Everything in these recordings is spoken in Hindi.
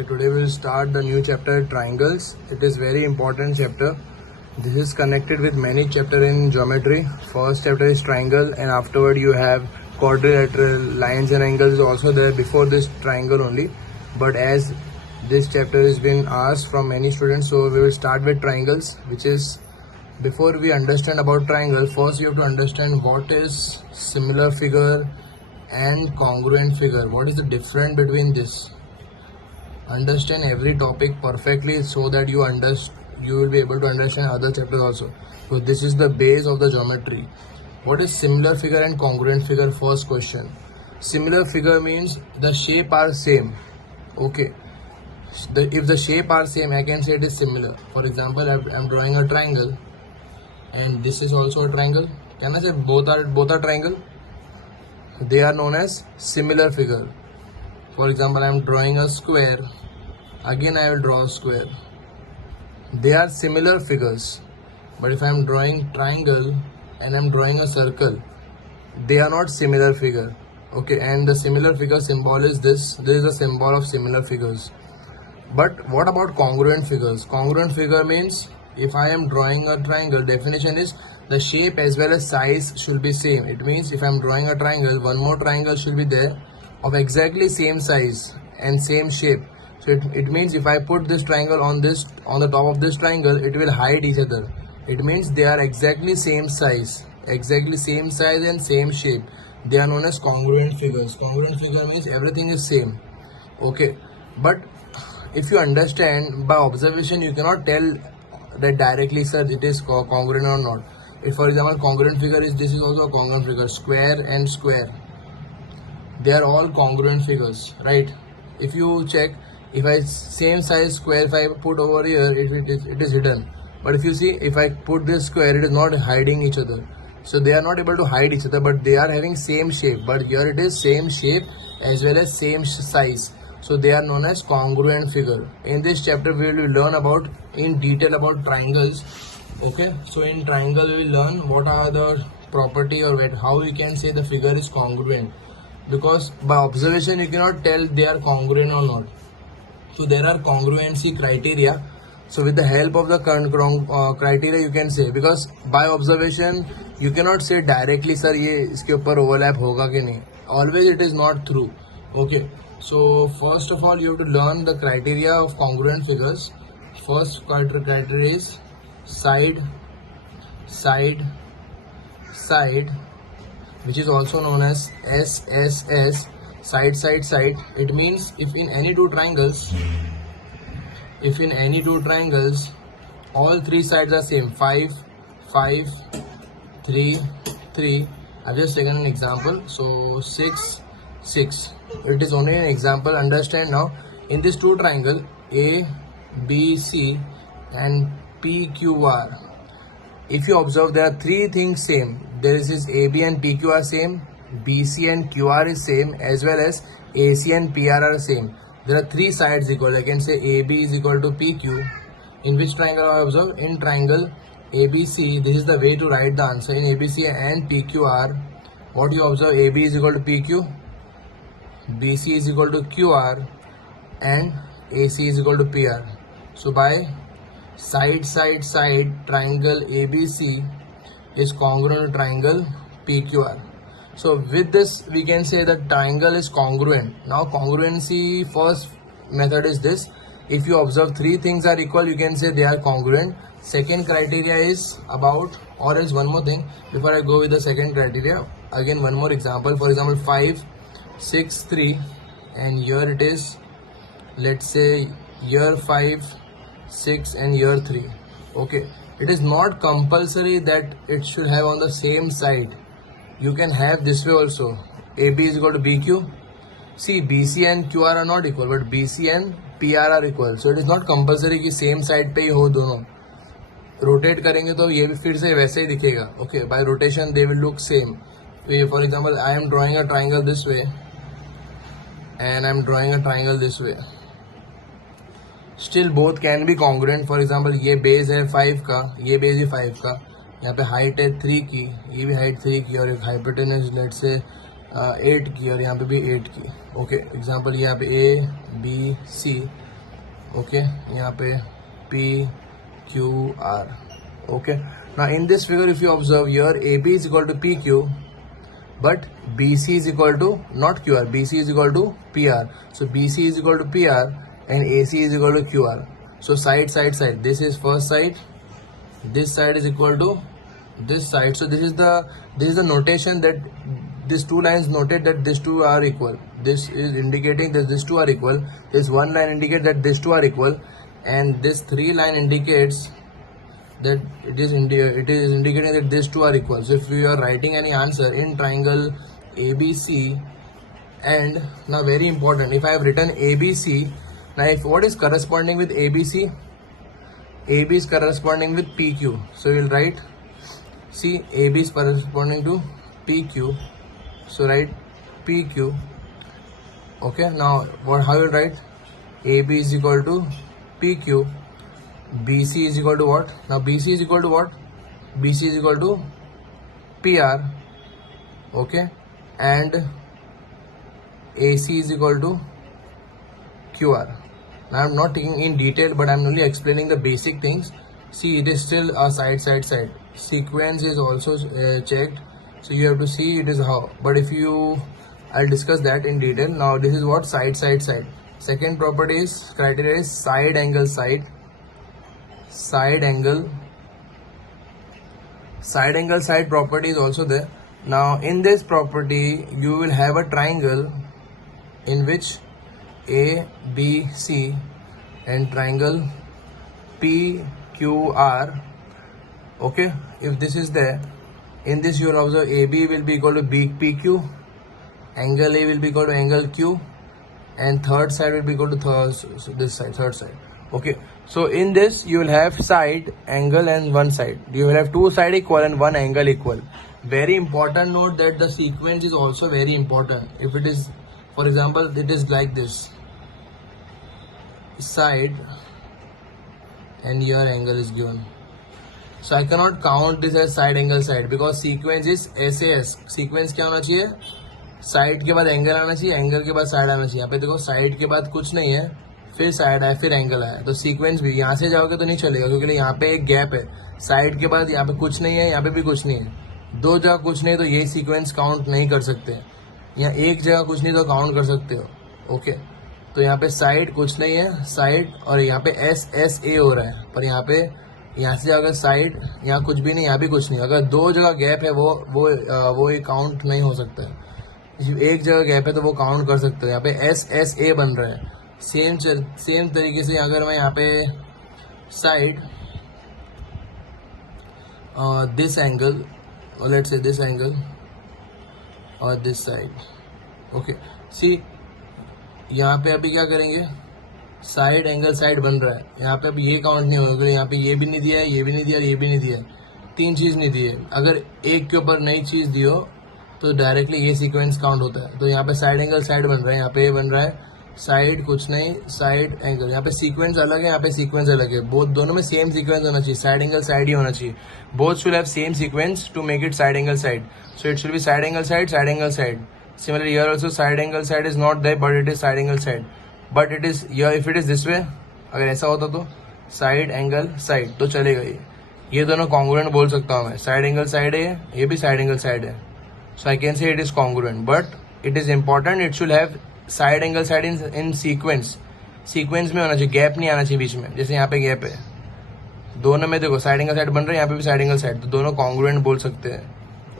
Okay, today we'll start the new chapter, triangles. It is very important chapter. This is connected with many chapter in geometry. First chapter is triangle, and afterward you have quadrilateral, lines and angles is also there before this triangle only. But as this chapter has been asked from many students, so we will start with triangles, which is, before we understand about triangle, first you have to understand what is similar figure and congruent figure. What is the difference between this? Understand every topic perfectly so that you will be able to understand other chapters also. So this is the base of the geometry. What is similar figure and congruent figure? First question. Similar figure means the shape are same. Okay, if the shape are same, I can say it is similar. For example, I am drawing a triangle and this is also a triangle. Can I say both are triangle? They are known as similar figure. For example, I am drawing a square. Again, I will draw a square. They are similar figures. But if I am drawing triangle and I am drawing a circle, they are not similar figure. Okay, and the similar figure symbol is this. This is a symbol of similar figures. But what about congruent figures? Congruent figure means if I am drawing a triangle, definition is the shape as well as size should be same. It means if I am drawing a triangle, one more triangle should be there of exactly same size and same shape. So it means if I put this triangle on the top of this triangle, it will hide each other. It means they are exactly same size and same shape. They are known as congruent figures. Congruent figure means everything is same. Okay, but if you understand by observation, you cannot tell that directly, sir, it is congruent or not. If for example congruent figure is, this is also a congruent figure, square and square, they are all congruent figures, right? If you check, if I same size square, if I put over here, it is hidden. But if you see, if I put this square, it is not hiding each other. So they are not able to hide each other, but they are having same shape. But here it is same shape as well as same size. So they are known as congruent figure. In this chapter, we will learn about in detail about triangles. Okay, so in triangle we will learn what are the property or how you can say the figure is congruent. Because by observation you cannot tell they are congruent or not. So there are congruency criteria. So with the help of the criteria you can say, because by observation you cannot say directly, sir, ये इसके ऊपर overlap होगा कि नहीं. Always it is not true. Okay. So first of all you have to learn the criteria of congruent figures. First criteria is side, which is also known as SSS, side. It means if in any two triangles, all three sides are same, 5, 3, 3. I've just taken an example. So 6, 6. It is only an example. Understand now. In this two triangle, A, B, C and P, Q, R. If you observe, there are three things same. There is AB and PQ are same, BC and QR is same, as well as AC and PR are same. There are three sides equal. I can say AB is equal to PQ. In which triangle I observe? In triangle ABC. This is the way to write the answer. In ABC and PQR, what you observe? AB is equal to PQ, BC is equal to QR, and AC is equal to PR. So by side, triangle ABC is congruent to triangle PQR. So with this we can say that triangle is congruent. Now congruency first method is this. If you observe three things are equal, you can say they are congruent. Second criteria is about, or else one more thing before I go with the second criteria. Again one more example. For example 5, 6, 3, and here it is, let's say here 5, 6 and here 3. Okay, it is not compulsory that it should have on the same side. You can have this way also. AB is equal to BQ. See, BC and QR are not equal, but BC and PR are equal. So it is not compulsory कि same side पे ही हो दोनों. Rotate करेंगे तो ये भी फिर से वैसे ही दिखेगा. Okay, by rotation they will look same. For example, I am drawing a triangle this way and I am drawing a triangle this way. Still both can be congruent. For example, ये base है 5 का, ये base है 5 का. यहाँ पे height है 3 की, ये भी height 3 की, और एक hypotenuse let's say 8 की, और यहाँ पे भी 8 की. ओके, एग्जांपल यहाँ पे A, B, C ओके यहाँ पे P Q R. Okay, now in this figure if you observe here, AB is equal to PQ, but BC is equal to not QR, BC is equal to PR. So BC is equal to PR and AC is equal to QR. So side, this is first side, this side is equal to this side. So this is the notation that these two lines noted that these two are equal. This is indicating that these two are equal. This one line indicates that these two are equal, and this three line indicates that it is indicating that these two are equal. So if we are writing any answer in triangle ABC, and now very important, if I have written ABC, now if what is corresponding with ABC, AB is corresponding with PQ. So we will write, see, AB is corresponding to PQ, so write PQ. Okay, now how you write? AB is equal to PQ. BC is equal to what? Now BC is equal to what? BC is equal to PR. Okay, and AC is equal to QR. Now I'm not taking in detail, but I'm only explaining the basic things. See, it is still a side. Sequence is also checked, so you have to see it is how. But if you, I'll discuss that in detail. Now this is what side. Second property is criteria is side angle. Side angle property is also there. Now in this property you will have a triangle in which A, B, C and triangle P, Q, R. Okay, if this is there, in this you will observe AB will be equal to PQ, angle A will be equal to angle Q, and third side will be equal to this side, third side. Okay, so in this you will have side, angle and one side. You will have two side equal and one angle equal. Very important note that the sequence is also very important. If it is, for example, it is like this, side and here angle is given. So I cannot count this as side angle side because sequence is SAS. Sequence क्या होना चाहिए? साइड के बाद एंगल आना चाहिए, एंगल के बाद साइड आना चाहिए. यहाँ पे देखो साइड के बाद कुछ नहीं है, फिर साइड आया, फिर एंगल आया. तो सीक्वेंस भी यहाँ से जाओगे तो नहीं चलेगा क्योंकि यहाँ पे एक गैप है. साइड के बाद यहाँ पे कुछ नहीं है, यहाँ पे भी कुछ नहीं है, दो जगह कुछ नहीं, तो ये सीक्वेंस काउंट नहीं कर सकते. यहाँ एक जगह कुछ नहीं तो काउंट कर सकते हो. ओके, तो यहाँ पे साइड कुछ नहीं है, साइड, और यहाँ पे SA हो रहा है, पर यहाँ से अगर साइड, यहाँ कुछ भी नहीं, यहाँ भी कुछ नहीं. अगर दो जगह गैप है वो काउंट नहीं हो सकता है. एक जगह गैप है तो वो काउंट कर सकते हो. यहाँ पे SA बन रहा है. सेम तरीके से अगर मैं यहाँ पे side this angle, let's say this angle और दिस साइड. ओके, सी यहाँ पे अभी क्या करेंगे, साइड एंगल साइड बन रहा है. यहाँ पे अभी ये काउंट नहीं होगा, यहाँ पे ये भी नहीं दिया है, ये भी नहीं दिया, ये भी नहीं दिया, तीन चीज़ नहीं दी है. अगर एक के ऊपर नई चीज़ दियो तो डायरेक्टली ये सीक्वेंस काउंट होता है. तो यहाँ पे साइड एंगल साइड बन रहा है, यहाँ पे बन रहा है साइड कुछ नहीं, साइड एंगल. यहाँ पे सीक्वेंस अलग है, यहाँ पे सीक्वेंस अलग है. बोथ दोनों में सेम सीक्वेंस होना चाहिए, साइड एंगल साइड ही होना चाहिए. Both should have same sequence to make it side angle side. So it should be side angle side side. Similarly here also side angle side is not there, but it is side angle side. But it is here, if it is this way, अगर ऐसा होता तो side angle side तो चलेगा. ये दोनों congruent बोल सकता हूँ मैं. Side angle side है, ये भी side angle side है. So I can say it is congruent. But it is important, it should have side angle side in sequence. Sequence में होना चाहिए, gap नहीं आना चाहिए बीच में. जैसे यहाँ पे gap है, दोनों में देखो side angle side बन रहा है, यहाँ पे भी side angle side, तो दोनों congruent बोल सकते हैं.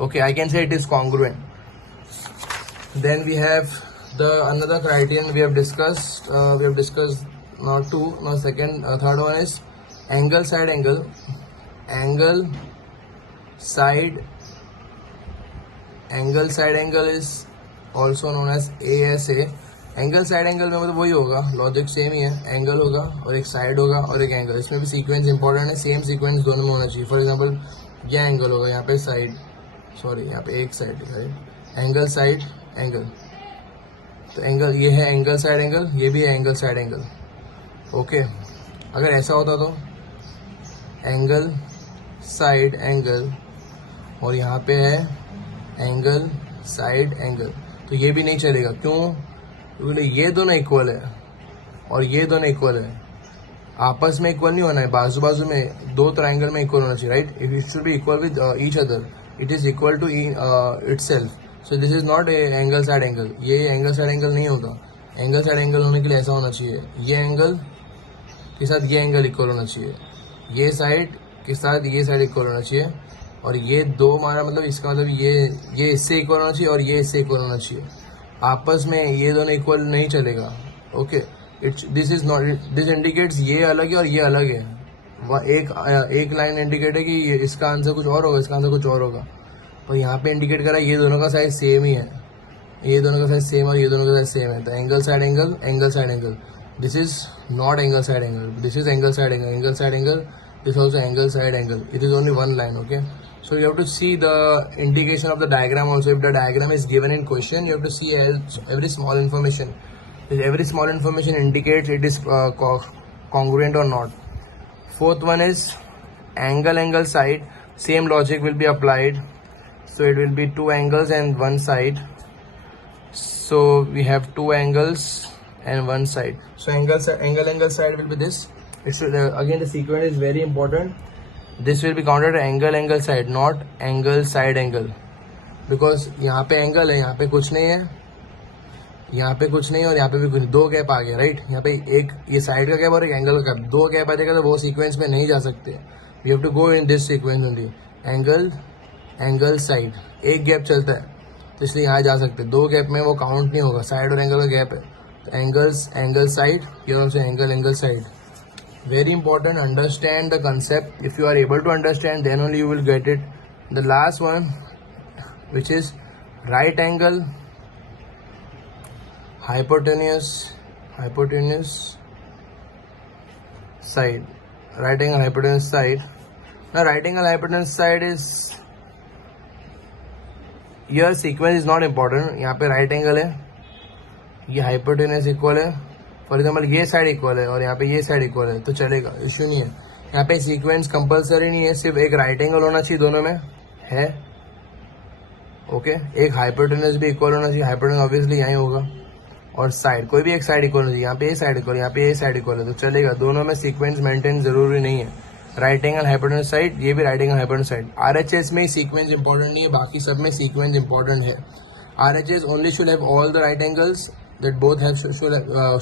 Okay, I can say it is congruent. Then we have another criterion we have discussed. Now two. Now third one is angle side angle. Angle side angle is also known as ASA. Angle side angle में मतलब वही होगा, लॉजिक सेम ही है. एंगल होगा और एक साइड होगा और एक एंगल. इसमें भी सीक्वेंस इंपॉर्टेंट है, सेम सीक्वेंस दोनों में होना चाहिए. फॉर एग्जांपल ये एंगल होगा, यहाँ पे साइड, सॉरी यहाँ पे एक साइड एंगल साइड एंगल. तो एंगल ये है एंगल साइड एंगल, ये भी है एंगल साइड एंगल. ओके, अगर ऐसा होता तो एंगल साइड एंगल और यहाँ पे है एंगल साइड एंगल, तो ये भी नहीं चलेगा. क्यों? क्योंकि ये दोनों इक्वल है और ये दोनों इक्वल है. आपस में इक्वल नहीं होना है, बाजू बाजू में दो ट्राइंगल में इक्वल होना चाहिए, right? It should be equal with each other, it is equal to itself. So this is not a angle side angle. ये एंगल साइड एंगल नहीं होता. एंगल साइड एंगल होने के लिए ऐसा होना चाहिए, ये एंगल के साथ ये एंगल इक्वल होना चाहिए, ये साइड के साथ ये साइड इक्वल होना चाहिए, और ये दो हमारा मतलब इसका मतलब ये इससे इक्वल होना चाहिए और ये इससे इक्वल होना चाहिए. आपस में ये दोनों इक्वल नहीं चलेगा. Okay, this is not, this indicates ये अलग है और ये अलग है. एक लाइन इंडिकेट है कि ये इसका आंसर कुछ और होगा, इसका आंसर कुछ और होगा, पर यहाँ पे इंडिकेट करा ये दोनों का साइज सेम ही है, ये दोनों का साइज सेम और ये दोनों का साइज सेम है. तो angle side angle, angle side angle. This is naught angle side angle, this is angle side angle. Angle side angle, this also angle side angle. It is only one line. Okay, so you have to see the indication of the diagram also. If the diagram is given in question, you have to see every small information. Every small information indicates it is congruent or not. Fourth one is angle side. Same logic will be applied. So it will be two angles and one side. So we have two angles and one side. So angle side will be this. It should, again the sequence is very important. This will be counted angle side, not angle side angle, because यहाँ पे एंगल है, यहाँ पे कुछ नहीं है, यहाँ पे कुछ नहीं है और यहाँ पे भी कुछ, दो गैप आ गया, राइट? यहाँ पे एक ये साइड का गैप और एक एंगल का गैप, दो गैप आ जाएगा तो वो सीक्वेंस में नहीं जा सकते. We have to go in this sequence only. Angle side, एक गैप चलता है तो इसलिए यहाँ जा सकते. दो गैप में वो काउंट नहीं होगा, साइड और एंगल का गैप है. तो एंगल साइड, ये also angle side. Very important, understand the concept. If you are able to understand, then only you will get it. The last one, which is right angle, hypotenuse side. Right angle hypotenuse side. Now right angle hypotenuse side is, your sequence is not important. यहाँ पे right angle है, ये hypotenuse equal है. फॉर एग्जाम्पल ये साइड इक्वल है और यहाँ पे ये साइड इक्वल है तो चलेगा, इश्यू नहीं है. यहाँ पे सीक्वेंस कंपलसरी नहीं है, सिर्फ एक राइट एंगल होना चाहिए दोनों में है. ओके, एक हाइपोटेनस भी इक्वल होना चाहिए, हाइपोटेनस ऑब्वियसली यहीं होगा, और साइड कोई भी एक साइड इक्वल होना चाहिए. यहाँ पे ये साइड इक्वल, यहाँ पे ये साइड इक्वल है तो चलेगा. दोनों में सीक्वेंस मेंटेन जरूरी नहीं है. राइट एंगल हाइपोटेनस साइड, ये भी right angle hypotenuse side. RHS में सीक्वेंस इंपॉर्टेंट नहीं है, बाकी सब में सीक्वेंस इंपॉर्टेंट है. RHS only should have all the right angles, that both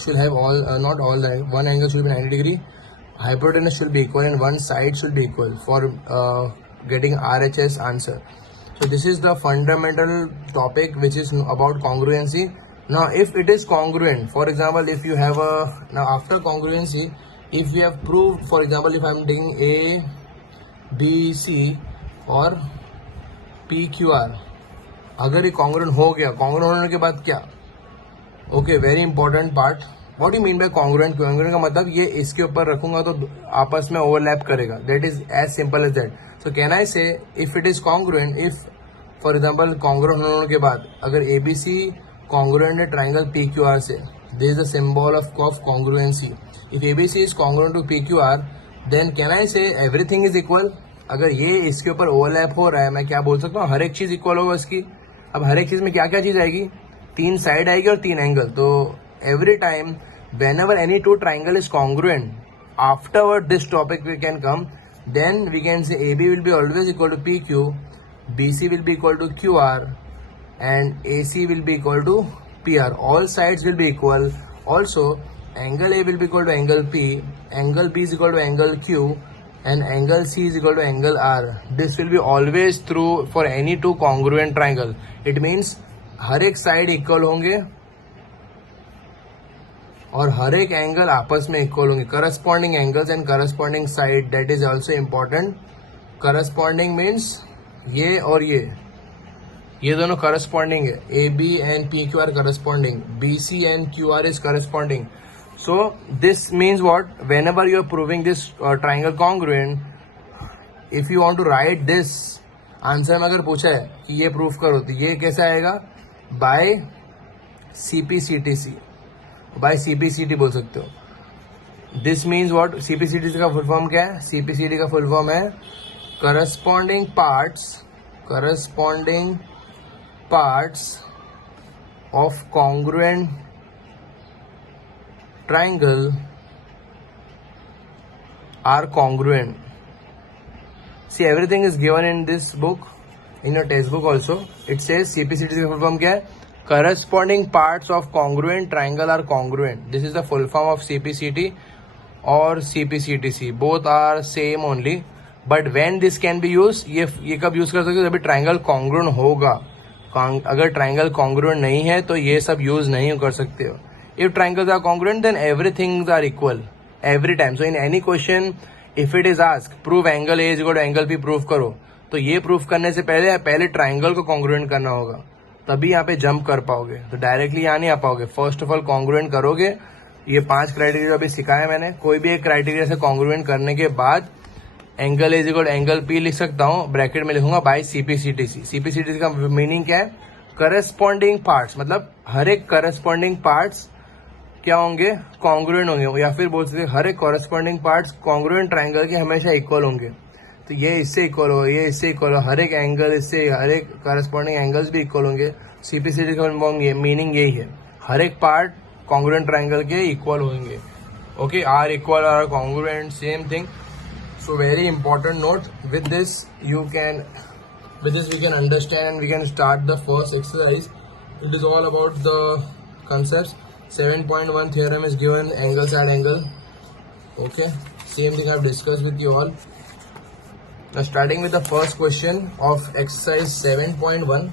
should have all, not all, one angle should be 90 degree, hypotenuse should be equal and one side should be equal for getting RHS answer. So this is the fundamental topic which is about congruency. Now if it is congruent, for example, if you have now after congruency, if we have proved, for example, if I am taking A B C or PQR, अगर ये congruent हो गया, congruent होने के बाद क्या? Okay, very important part. What you mean by congruent? Congruent का मतलब ये इसके ऊपर रखूंगा तो आपस में ओवरलैप करेगा. That is as simple as that. So can I say if it is congruent, if for example congruent होने के बाद अगर ABC कॉन्ग्रुएंट है ट्राइंगल PQR से, this is the symbol of congruency. If ABC is congruent to PQR, then can I say everything is equal. अगर ये इसके ऊपर ओवरलैप हो रहा है, मैं क्या बोल सकता हूँ, हर एक चीज इक्वल होगा इसकी. अब हर एक चीज में क्या क्या चीज आएगी? तीन साइड आएगी और तीन एंगल. तो every time whenever any two triangle is congruent, afterward this topic we can come, then we can say AB will be always equal to PQ, BC will be equal to QR, and AC will be equal to PR. All sides will be equal. Also angle A will be equal to angle P, angle B is equal to angle Q, and angle C is equal to angle R. This will be always true for any two congruent triangle. It means हर एक साइड इक्वल होंगे और हर एक एंगल आपस में इक्वल होंगे. Corresponding angles and corresponding side, that is also important. Corresponding means ये और ये दोनों करस्पॉन्डिंग है. AB and PQ are corresponding, BC and QR is corresponding. So this means what, whenever you are proving this triangle congruent, if you want to write this answer में अगर पूछा है कि ये प्रूफ करो तो ये कैसे आएगा? बाय CPCTC, बाय CPCT बोल सकते हो. दिस मीन्स व्हाट, CPCT का फुल फॉर्म क्या है? CPCT का फुल फॉर्म है corresponding parts of congruent triangle are congruent. See, everything is given in this book, in your textbook also. It says CPCTC का full form क्या है? Corresponding parts of congruent triangle are congruent. This is the full form of CPCT और CPCTC. Both are same only. But when this can be used, ये कब यूज कर सकते हो? जब ट्राइंगल congruent होगा. अगर ट्राइंगल congruent नहीं है तो ये सब यूज नहीं कर सकते हो. If triangles are congruent, then everything are equal every time. So in any question, if it is asked, prove angle A is equal to angle B, prove करो, तो ये प्रूफ करने से पहले ट्राइंगल को कॉन्ग्रुएंट करना होगा, तभी यहाँ पे जंप कर पाओगे. तो डायरेक्टली यहाँ नहीं आ पाओगे. फर्स्ट ऑफ ऑल कॉन्ग्रुएंट करोगे. ये 5 क्राइटेरिया अभी सिखाया मैंने. कोई भी एक क्राइटेरिया से कॉन्ग्रुएंट करने के बाद angle is equal angle P लिख सकता हूँ. ब्रैकेट में लिखूंगा बाय CPCTC. CPCTC का मीनिंग क्या है? Corresponding parts. मतलब हर एक करस्पॉन्डिंग पार्ट्स क्या होंगे? कॉन्ग्रुएंट होंगे. या फिर बोल सकते हर एक कॉरेस्पॉन्डिंग पार्ट्स कॉन्ग्रुएंट ट्राइंगल के हमेशा इक्वल होंगे. तो ये इससे इक्वल हो, ये इससे इक्वल हो, हर एक एंगल इससे, हर एक कॉरेस्पॉन्डिंग एंगल्स भी इक्वल होंगे. CPCTC का मीनिंग यही है. हर एक पार्ट कॉन्ग्रुएंट ट्राइंगल के इक्वल होंगे. Okay, are equal are congruent, same thing. So very important note. With this we can understand and we can start the first exercise. It is all about the concepts. 7.1 theorem is given, angle side angle. Okay, same thing I've discussed with you all. Now starting with the first question of exercise 7.1.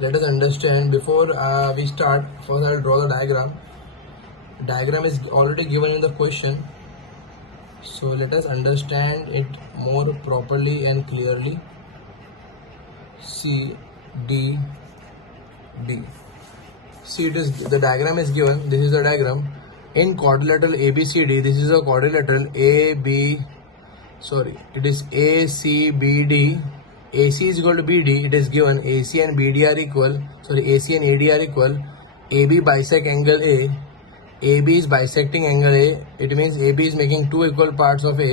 Let us understand. Before we start, first I'll draw the diagram. Diagram is already given in the question, so let us understand it more properly and clearly. C D D. See, the diagram is given. This is the diagram. In quadrilateral ABCD, this is a quadrilateral it is ACBD. AC is equal to BD. It is given AC and BD are equal. AC and AD are equal. AB bisect angle A. AB is bisecting angle A. It means AB is making two equal parts of A.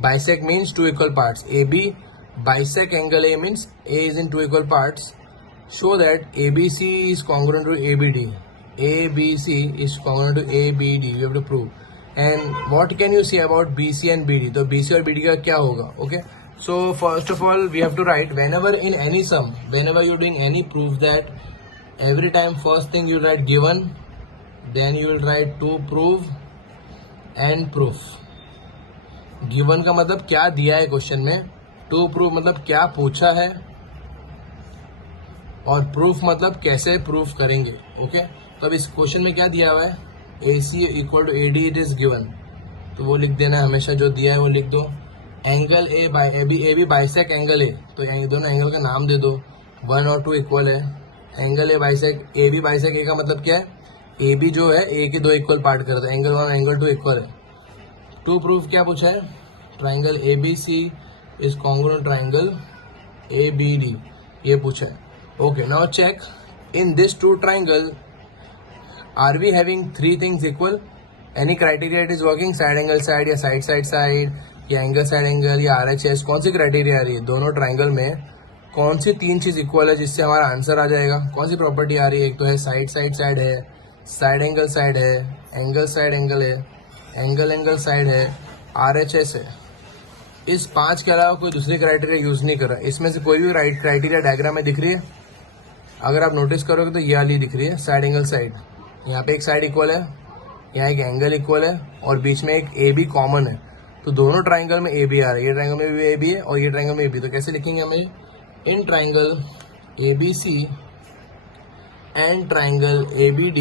Bisect means two equal parts. AB bisect angle A means A is in two equal parts. Show that ABC is congruent to ABD. ABC is congruent to ABD. You have to prove. And what can you say about BC and BD? तो BC और BD का क्या होगा? Okay. So first of all, we have to write whenever in any sum, whenever you're doing any proof, that every time first thing you write given, then you will write to prove and proof. Given का मतलब क्या दिया है क्वेश्चन में, to prove मतलब क्या पूछा है, और प्रूफ मतलब कैसे प्रूफ करेंगे. ओके, तो अब इस क्वेश्चन में क्या दिया हुआ है? AC equal to AD it is given. तो वो लिख देना है. हमेशा जो दिया है वो लिख दो. Angle A by AB bisect angle A. तो दोनों एंगल का नाम दे दो. 1 और 2 इक्वल है. Angle A bisect AB bisect A का मतलब क्या है? AB जो है A के दो इक्वल पार्ट कर दो. एंगल 1 एंगल 2 इक्वल है. टू प्रूफ क्या पूछा है? Triangle ABC is congruent triangle ABD. ये पूछा है. Okay, now check. In this two triangle, are we having three things equal? Any criteria it is working? Side angle side या side या angle side angle या RHS, कौन सी क्राइटेरिया आ रही है? दोनों ट्राइंगल में कौन सी 3 चीज इक्वल है जिससे हमारा आंसर आ जाएगा? कौन सी प्रॉपर्टी आ रही है? एक तो है साइड है, साइड है, एंगल है, एंगल साइड है, RHS है. इस 5 के अलावा कोई दूसरी क्राइटेरिया यूज नहीं कर रहा. इसमें से कोई भी क्राइटेरिया डायग्राम में दिख रही है? अगर आप नोटिस करोगे तो ये वाली दिख रही है, साइड एंगल साइड. यहाँ पे एक साइड इक्वल है, यहाँ एक एंगल इक्वल है, और बीच में एक AB कॉमन है. तो दोनों ट्राइंगल में AB आ रहा है. ये ट्राइंगल में भी AB है और ये ट्राइंगल में AB. तो कैसे लिखेंगे हमें? In triangle ABC and triangle ABD,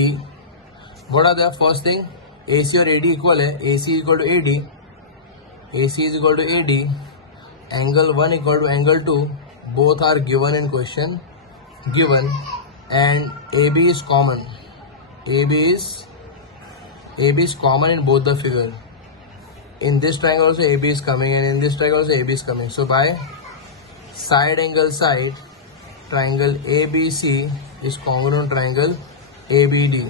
what are the first thing? AC और AD इक्वल है. AC equal to AD, AC is equal to AD, angle 1 equal to angle 2, both are given in question, given, and AB is common. AB is common in both the figure. In this triangle also AB is coming, and in this triangle also AB is coming. So by side angle side, triangle ABC is congruent triangle ABD.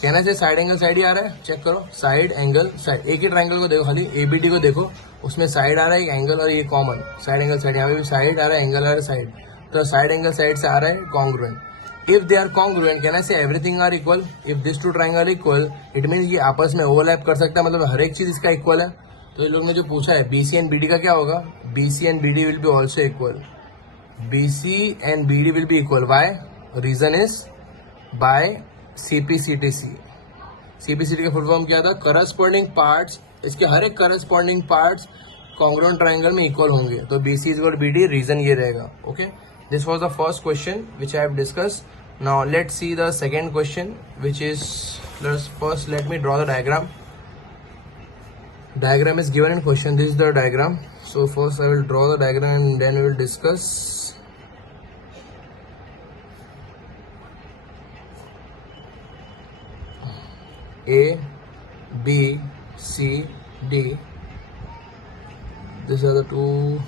कहना चाहिए साइड एंगल साइड ही आ रहा है. चेक करो, साइड एंगल साइड. एक ही ट्राइंगल को देखो, खाली ABD को देखो, उसमें साइड आ रहा है, एक एंगल, और ये कॉमन साइड एंगल साइड. यहाँ पे भी साइड आ रहा है, एंगल आ रहा है, साइड. तो साइड एंगल साइड से आ रहा है congruent. If they are congruent, can I say everything are equal? If these two triangle are equal, it means ये आपस में ओवरलैप कर सकता है, मतलब हर एक चीज इसका इक्वल है. तो ये लोग ने जो पूछा है BC एंड BD का क्या होगा? BC and BD will be also equal. BC and BD will be equal. Why? Reason is by CPCTC. CPCT का फुल फॉर्म क्या था? करस्पॉन्डिंग पार्ट्स, इसके हर एक करस्पॉन्डिंग पार्ट्स कॉन्ग्रुएंट ट्राइंगल में इक्वल होंगे. तो BC is equal BD, reason ये रहेगा. Okay, this was the first question which I have discussed. Now let's see the second question, which is, first let me draw the diagram. Diagram is given in question. This is the diagram. So first I will draw the diagram and then we will discuss. A, B, C, D. These are the two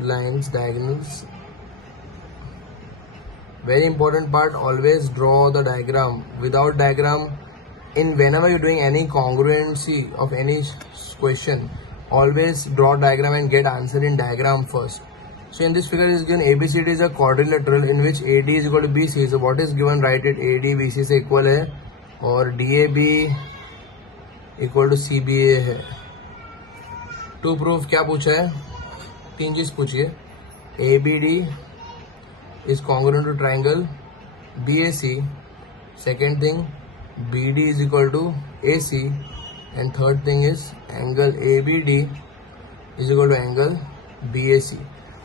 lines, diagonals. Very important part, always draw the diagram. Without diagram, in whenever you're doing any congruency of any question, always draw diagram and get answer in diagram first. So in this figure is given ABCD is a quadrilateral in which AD is equal to BC. So what is given? Write it. AD BC से equal है और DAB equal to CBA है. To prove क्या पूछा है? तीन चीज पूछिए. ABD is congruent to triangle BAC. Second thing, BD is equal to AC. And third thing is angle ABD is equal to angle BAC.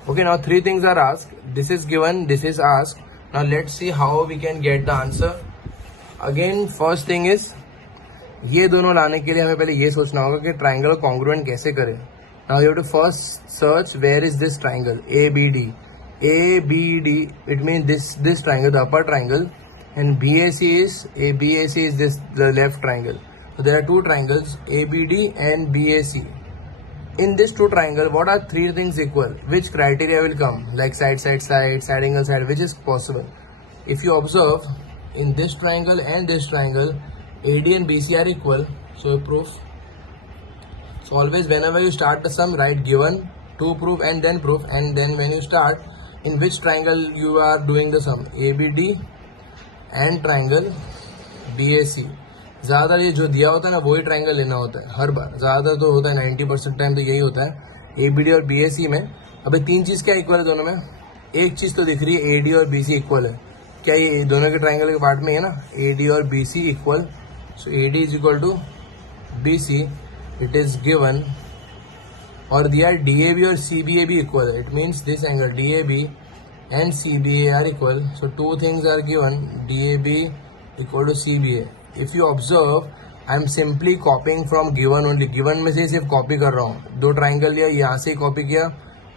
Okay, now three things are asked. This is given, this is asked. Now let's see how we can get the answer. Again, first thing is, ये दोनों लाने के लिए हमें पहले ये सोचना होगा कि ट्राइंगल कॉन्ग्रुएंट कैसे करें. Now you have to first search where is this triangle ABD. ABD, it means this triangle, the upper triangle, and BAC is this, the left triangle. So there are two triangles, ABD and BAC. In this two triangle, what are three things equal? Which criteria will come? Like side, side angle, side, which is possible. If you observe, in this triangle and this triangle, AD and BC are equal. So proof. So always whenever you start the sum, write given, to prove and then proof, and then when you start, in which triangle you are doing the sum, ABD and triangle BAC. ज़्यादातर ये जो दिया होता है ना वही ट्राइंगल लेना होता है हर बार. ज़्यादातर तो होता है 90% टाइम तो यही होता है ABD और BAC में. अभी तीन चीज़ क्या इक्वल है दोनों में? एक चीज़ तो दिख रही है AD और BC इक्वल है. क्या ये दोनों के ट्राइंगल के पार्ट में है ना, AD और BC equal. So AD is equal to BC, it is given. और दिया DAB और CBA भी इक्वल है. It means this angle DAB and CBA are equal. So two things are given, DAB equal to CBA. If you observe, I am simply copying from given only. Given में से सिर्फ कॉपी कर रहा हूँ. दो ट्राइंगल लिया, यहाँ से ही कॉपी किया,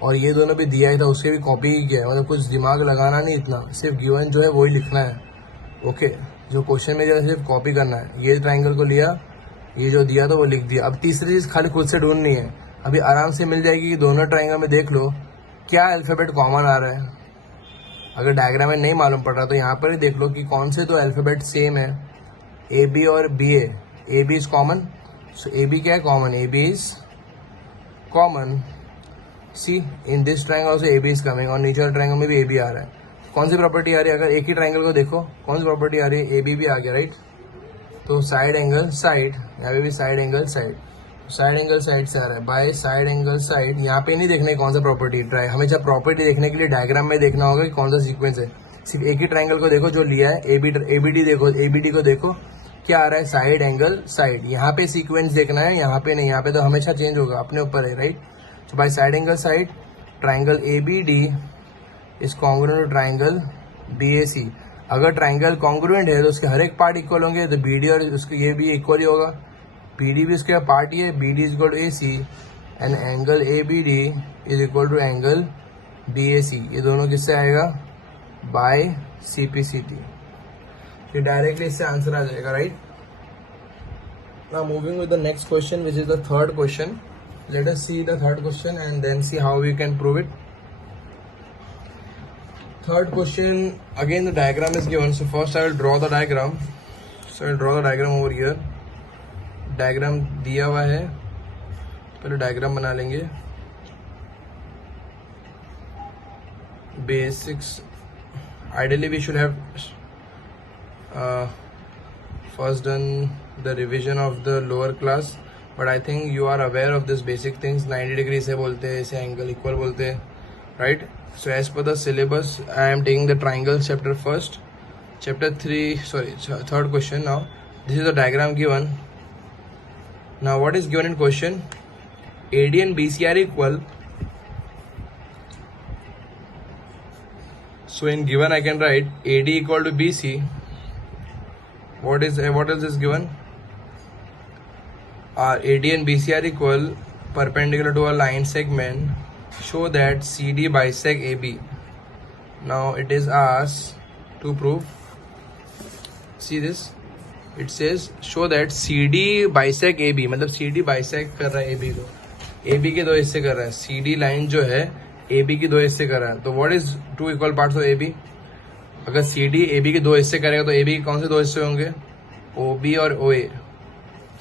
और ये दोनों भी दिया ही था उसके भी कॉपी ही किया. मतलब कुछ दिमाग लगाना नहीं इतना, सिर्फ गिवन जो है वही लिखना है. ओके, जो क्वेश्चन में जो है सिर्फ कॉपी करना है. ये ट्राइंगल को लिया, ये जो दिया था वो लिख दिया. अब तीसरी चीज़ खाली खुद से ढूंढनी है. अभी आराम से मिल जाएगी कि दोनों ट्राइंगल में देख लो क्या अल्फ़ाबेट कॉमन आ रहा है. अगर डायग्राम में नहीं मालूम पड़ रहा तो यहाँ पर ही देख लो कि कौन से दो अल्फ़ाबेट सेम है. AB और BA. AB is common, so AB क्या है? Common. AB is common. See in this triangle also AB is coming, और नीचे वाले ट्राइंगल में भी AB आ रहा है. कौन सी प्रॉपर्टी आ रही है? अगर एक ही ट्राइंगल को देखो कौन सी प्रॉपर्टी आ रही है? AB भी आ गया, राइट. तो साइड एंगल साइड, यहाँ पे भी side angle side. Side angle side से आ रहा है, बाय साइड एंगल साइड. यहाँ पे नहीं देखना है कौन सा प्रॉपर्टी. ट्राई हमेशा प्रॉपर्टी देखने के लिए डायग्राम में देखना होगा कि कौन सा सीक्वेंस है. सिर्फ एक ही ट्राइंगल को देखो जो लिया है. ABD देखो, ABD को देखो क्या आ रहा है? Side angle side. यहाँ पे सीक्वेंस देखना है, यहाँ पे नहीं. यहाँ पे तो हमेशा चेंज होगा, अपने ऊपर है, राइट. तो by side angle side, triangle ABD is congruent to triangle BAC. अगर ट्राइंगल कॉन्ग्रुएंट है तो उसके हर एक पार्ट इक्वल होंगे. तो BD और उसके ये भी इक्वल ही होगा. BD भी उसके पार्ट ही है. BD is equal to AC and angle ABD is equal to angle BAC. ये दोनों किससे आएगा? By CPCT. ये डायरेक्टली इससे आंसर आ जाएगा, right. Now moving with the next question which is the third question. Let us see the third question and then see how we can prove it. Third question, again the diagram is given. So first I will draw the diagram. So I will draw the diagram over here. Diagram दिया हुआ है, पहले diagram बना लेंगे. Basics ideally we should have first done the revision of the lower class, but I think you are aware of this basic things. 90 degree से बोलते हैं, इसे angle equal बोलते हैं, right? So as per the syllabus, I am taking the triangles chapter first. Third question now. This is the diagram given. Now what is given in question? AD and BC are equal. So in given I can write AD equal to BC. What else is given? AD and BC are equal, perpendicular to a line segment. Show that CD bisect AB. Now it is asked to prove. See this? It says show that CD bisect AB. मतलब CD bisect कर रहा है AB को. AB के दो हिस्से कर रहा है. CD लाइन जो है AB की दो हिस्से कर रहा है. तो what is two equal parts of AB? अगर CD AB के दो हिस्से करेगा तो AB के कौन से दो हिस्से होंगे? OB और OA.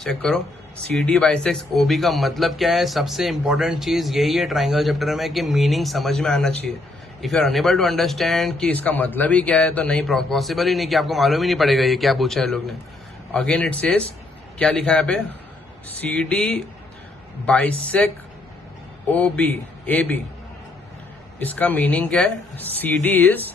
चेक करो. CD बाइसेक्स OB का मतलब क्या है? सबसे इंपॉर्टेंट चीज यही है ट्राइंगल चैप्टर में कि मीनिंग समझ में आना चाहिए. If you are unable to understand कि इसका मतलब ही क्या है तो नहीं, पॉसिबल ही नहीं कि आपको मालूम ही नहीं पड़ेगा ये क्या पूछा है लोग ने. अगेन इट सेज, क्या लिखा है यहाँ पे? CD bisect OB AB. इसका मीनिंग क्या है? CD is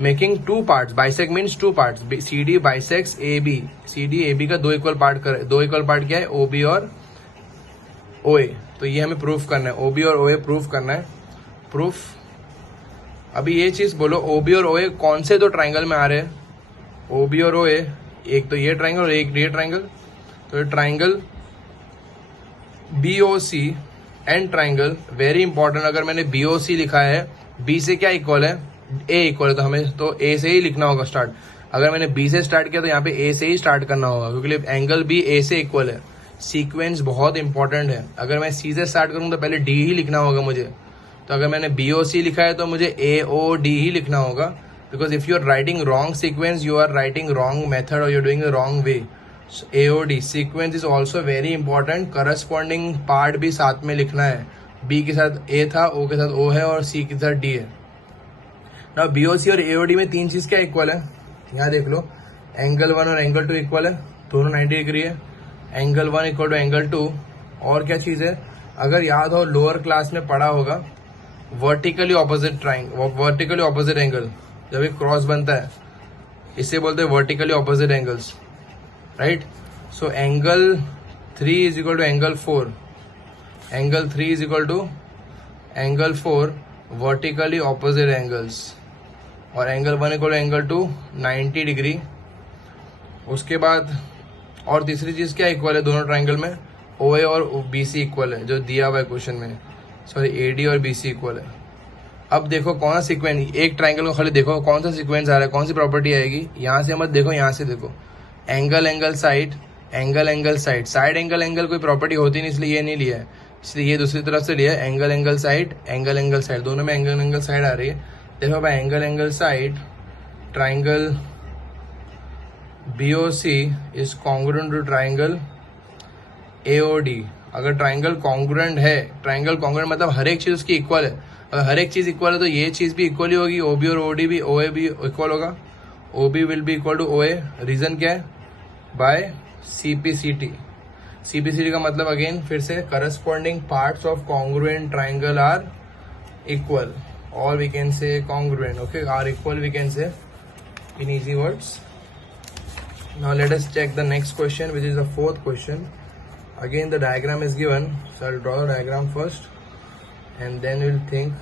making two parts. Bisect means two parts. CD bisects AB. CD AB का दो इक्वल पार्ट क्या है? OB और OA. तो ये हमें प्रूफ करना है. OB और OA प्रूफ करना है. प्रूफ. अभी ये चीज बोलो, OB और OA कौन से दो ट्राइंगल में आ रहे हैं? OB और OA, एक तो ये ट्राइंगल और एक ये ट्राइंगल. तो ये triangle BOC and triangle very important. अगर मैंने BOC लिखा है, B से क्या इक्वल है? A इक्वल है. तो हमें तो A से ही लिखना होगा स्टार्ट. अगर मैंने B से स्टार्ट किया तो यहाँ पे A से ही स्टार्ट करना होगा, क्योंकि एंगल B A से इक्वल है. सीक्वेंस बहुत इंपॉर्टेंट है. अगर मैं C से स्टार्ट करूँ तो पहले D ही लिखना होगा मुझे. तो अगर मैंने BOC लिखा है तो मुझे AOD ही लिखना होगा, because if you are writing wrong sequence, you are writing wrong method और you are doing the wrong way. AOD sequence is also very important. Corresponding part भी साथ में लिखना है. B के साथ A था, O के साथ O है और C के साथ D है. ना BOC और AOD में तीन चीज क्या इक्वल है? यहाँ देख लो, एंगल 1 और एंगल 2 इक्वल है. दोनों 90 डिग्री है. Angle 1 equal to angle 2. और क्या चीज है? अगर याद हो, लोअर क्लास में पढ़ा होगा, vertically opposite vertically opposite angle. जब एक क्रॉस बनता है इसे बोलते हैं vertically opposite angles, right? So angle 3 is equal to angle 4. Angle 3 is equal to angle 4 vertically opposite angles. और angle 1 equal to angle 2 90 degree. उसके बाद और तीसरी चीज क्या इक्वल है दोनों ट्राइंगल में? OA और BC इक्वल है, जो दिया हुआ है क्वेश्चन में. सॉरी, AD और BC इक्वल है. अब देखो कौन सा सीक्वेंस, एक ट्राइंगल को खाली देखो कौन सा सीक्वेंस आ रहा है, कौन सी प्रॉपर्टी आएगी. यहां से मत देखो, यहां से देखो. Angle angle side, angle angle side. Side angle angle कोई प्रॉपर्टी होती नहीं, इसलिए ये नहीं लिया है. इसलिए ये दूसरी तरफ से लिया. Angle angle side, angle angle side, दोनों में एंगल एंगल साइड आ रही है. देखो भाई, angle angle side, triangle BOC is congruent to triangle AOD. अगर ट्राइंगल कॉन्ग्रुएंट है, ट्राइंगल कॉन्ग्रुएंट मतलब हर एक चीज उसकी इक्वल है. अगर हर एक चीज इक्वल है तो ये चीज भी इक्वल ही होगी. OB और OD भी, OA भी इक्वल होगा. OB will be equal to OA. Reason क्या है? Bye CPCT. CPCT का मतलब अगेन फिर से, corresponding parts of congruent triangle are equal. Or we can say congruent. Okay, are equal we can say in easy words. Now let us check the next question, which is the fourth question. Again the diagram is given, so I'll draw the diagram first and then we'll think.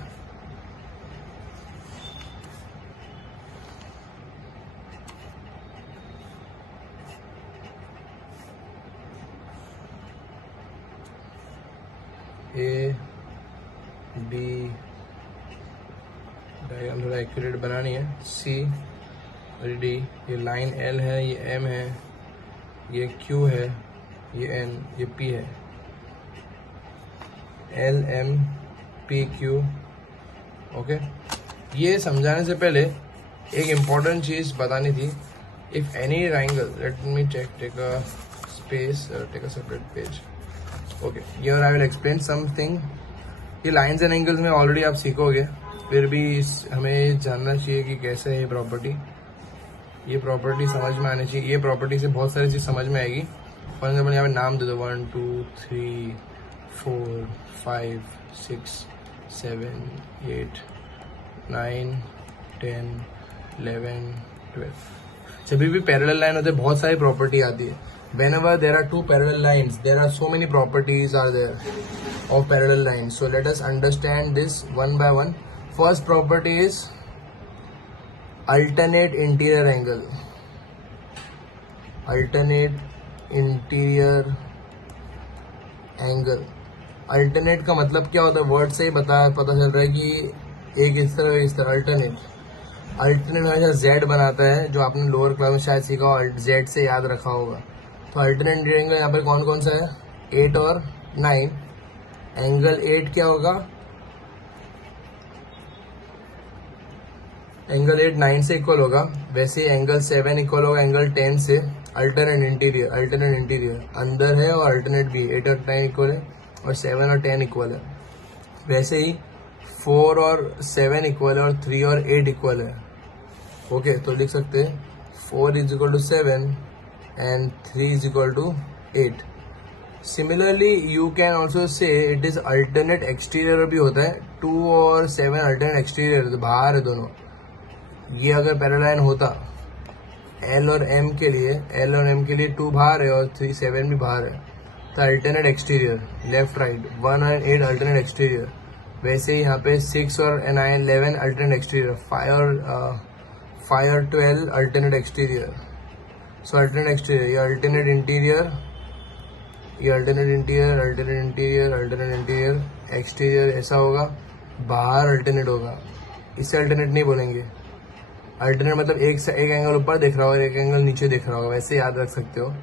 A B diagram थोड़ा एक्यूरेट बनानी है. C और D, ये लाइन L है, ये M है, ये Q है, ये N, ये P है. L M P Q. Okay, ये समझाने से पहले एक इम्पॉर्टेंट चीज बतानी थी. If any triangle, let me take a space, take a separate page. Okay, here I will explain something. ये लाइंस एंड एंगल्स में ऑलरेडी आप सीखोगे. फिर भी हमें जानना चाहिए कि कैसे है ये प्रॉपर्टी समझ में आनी चाहिए। ये प्रॉपर्टी से बहुत सारी चीज़ समझ में आएगी। फॉर एग्जाम्पल यहाँ पे नाम दे दो 1 2 3 4 5 6 7 8 9 10 11 12। जब भी पैरेलल लाइन होते हैं बहुत सारी प्रॉपर्टी आती है। Whenever there are two parallel lines, there are so many properties are there of parallel lines. So let us understand this one by one. First property is alternate interior angle. Alternate interior angle. Alternate का मतलब क्या होता है? वर्ड से ही पता चल रहा है कि एक इस तरह इस तरह। अल्टरनेट हमेशा जेड बनाता है, जो आपने लोअर क्लास में शायद सीखा हो, जेड से याद रखा होगा। तो अल्टरनेट एंगल यहाँ पर कौन कौन सा है? 8 और 9। एंगल 8 क्या होगा? एंगल 8 9 से इक्वल होगा। वैसे एंगल 7 इक्वल होगा एंगल 10 से। अल्टरनेट इंटीरियर अंदर है और अल्टरनेट भी 8 और 9 इक्वल है और 7 और 10 इक्वल है। वैसे ही 4 और 7 इक्वल है और 3 और 8 इक्वल है। ओके, तो लिख सकते हैं 4 is equal to 7 and 3 is equal to 8. Similarly, you can also say it is alternate exterior भी होता है। 2 और 7 alternate exterior तो बाहर है दोनों। ये अगर पैरेलल होता L और M के लिए 2 बाहर है और 3 7 भी बाहर है, तो अल्टरनेट एक्सटीरियर लेफ्ट राइट। 1 और 8 अल्टरनेट एक्सटीरियर। वैसे ही यहाँ पे 6 और 9 11 अल्टरनेट एक्सटीरियर। 5 और 12 अल्टरनेट एक्सटीरियर। सो अल्टरनेट एक्सटीरियर, ये अल्टरनेट इंटीरियर, एक्सटीरियर ऐसा होगा, बाहर अल्टरनेट होगा। इससे अल्टरनेट नहीं बोलेंगे। अल्टरनेट मतलब एक एंगल ऊपर दिख रहा होगा, एक एंगल नीचे दिख रहा होगा, वैसे याद रख सकते हो।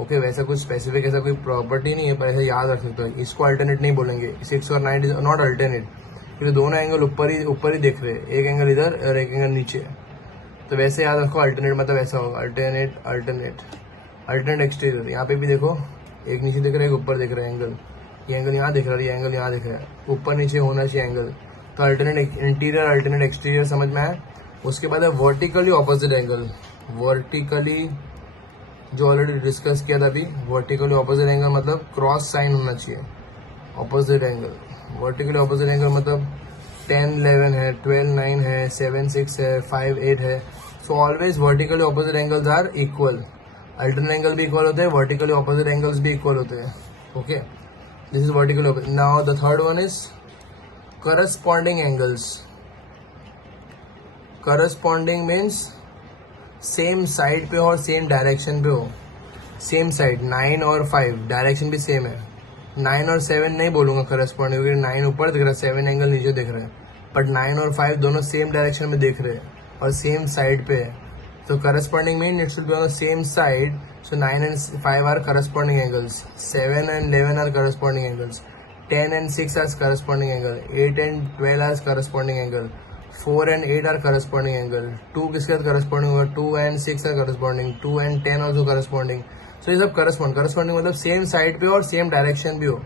ओके, वैसा कुछ स्पेसिफिक ऐसा कोई प्रॉपर्टी नहीं है, पर ऐसा याद रख सकते हो। इसको अल्टरनेट नहीं बोलेंगे। 6 और 9 इज नॉट अल्टरनेट, क्योंकि दोनों एंगल ऊपर ही दिख रहे हैं, एक एंगल इधर और एक एंगल नीचे। तो वैसे याद रखो, अल्टरनेट मतलब ऐसा होगा, अल्टरनेट एक्सटीरियर। यहाँ पे भी देखो, एक नीचे दिख रहा है, एक ऊपर दिख रहा है एंगल। ये एंगल यहाँ दिख रहा है, ये एंगल यहाँ दिख रहा है, ऊपर नीचे होना चाहिए एंगल। तो अल्टरनेट इंटीरियर, अल्टरनेट एक्सटीरियर समझ में आया। उसके बाद है वर्टिकली ऑपोजिट एंगल। वर्टिकली जो ऑलरेडी डिस्कस किया था अभी, वर्टिकली ऑपोजिट एंगल मतलब क्रॉस साइन होना चाहिए। Opposite angle, vertically opposite angle मतलब 10 11 है, 12 9 है, 7 6 है, 5 8 है। So always vertically opposite angles are equal. Alternate angle भी इक्वल होते हैं, वर्टिकली ऑपोजिट एंगल्स भी इक्वल होते हैं। Okay, this is vertically opposite. Now the third one is corresponding angles. Corresponding means same side पे और सेम डायरेक्शन पे हो। सेम साइड 9 और 5 डायरेक्शन भी सेम है। 9 और 7 नहीं बोलूंगा करस्पॉन्डिंग, क्योंकि 9 ऊपर दिख रहा है, 7 एंगल नीचे दिख रहा है। बट 9 और 5 दोनों सेम डायरेक्शन में दिख रहे हैं और सेम साइड पे है। तो corresponding mean it should be on the same side. So 9 and 5 are corresponding angles, 7 and 11 are corresponding angles, 10 and 6 are corresponding angle, 8 and 12 are corresponding angle, 4 and 8 are corresponding angle. 2 किसके साथ करस्पॉन्डिंग होगा? 2 and 6 are corresponding, 2 and 10 also corresponding. So ये सब करस्पॉन्डिंग मतलब सेम साइड पे और सेम डायरेक्शन भी हो।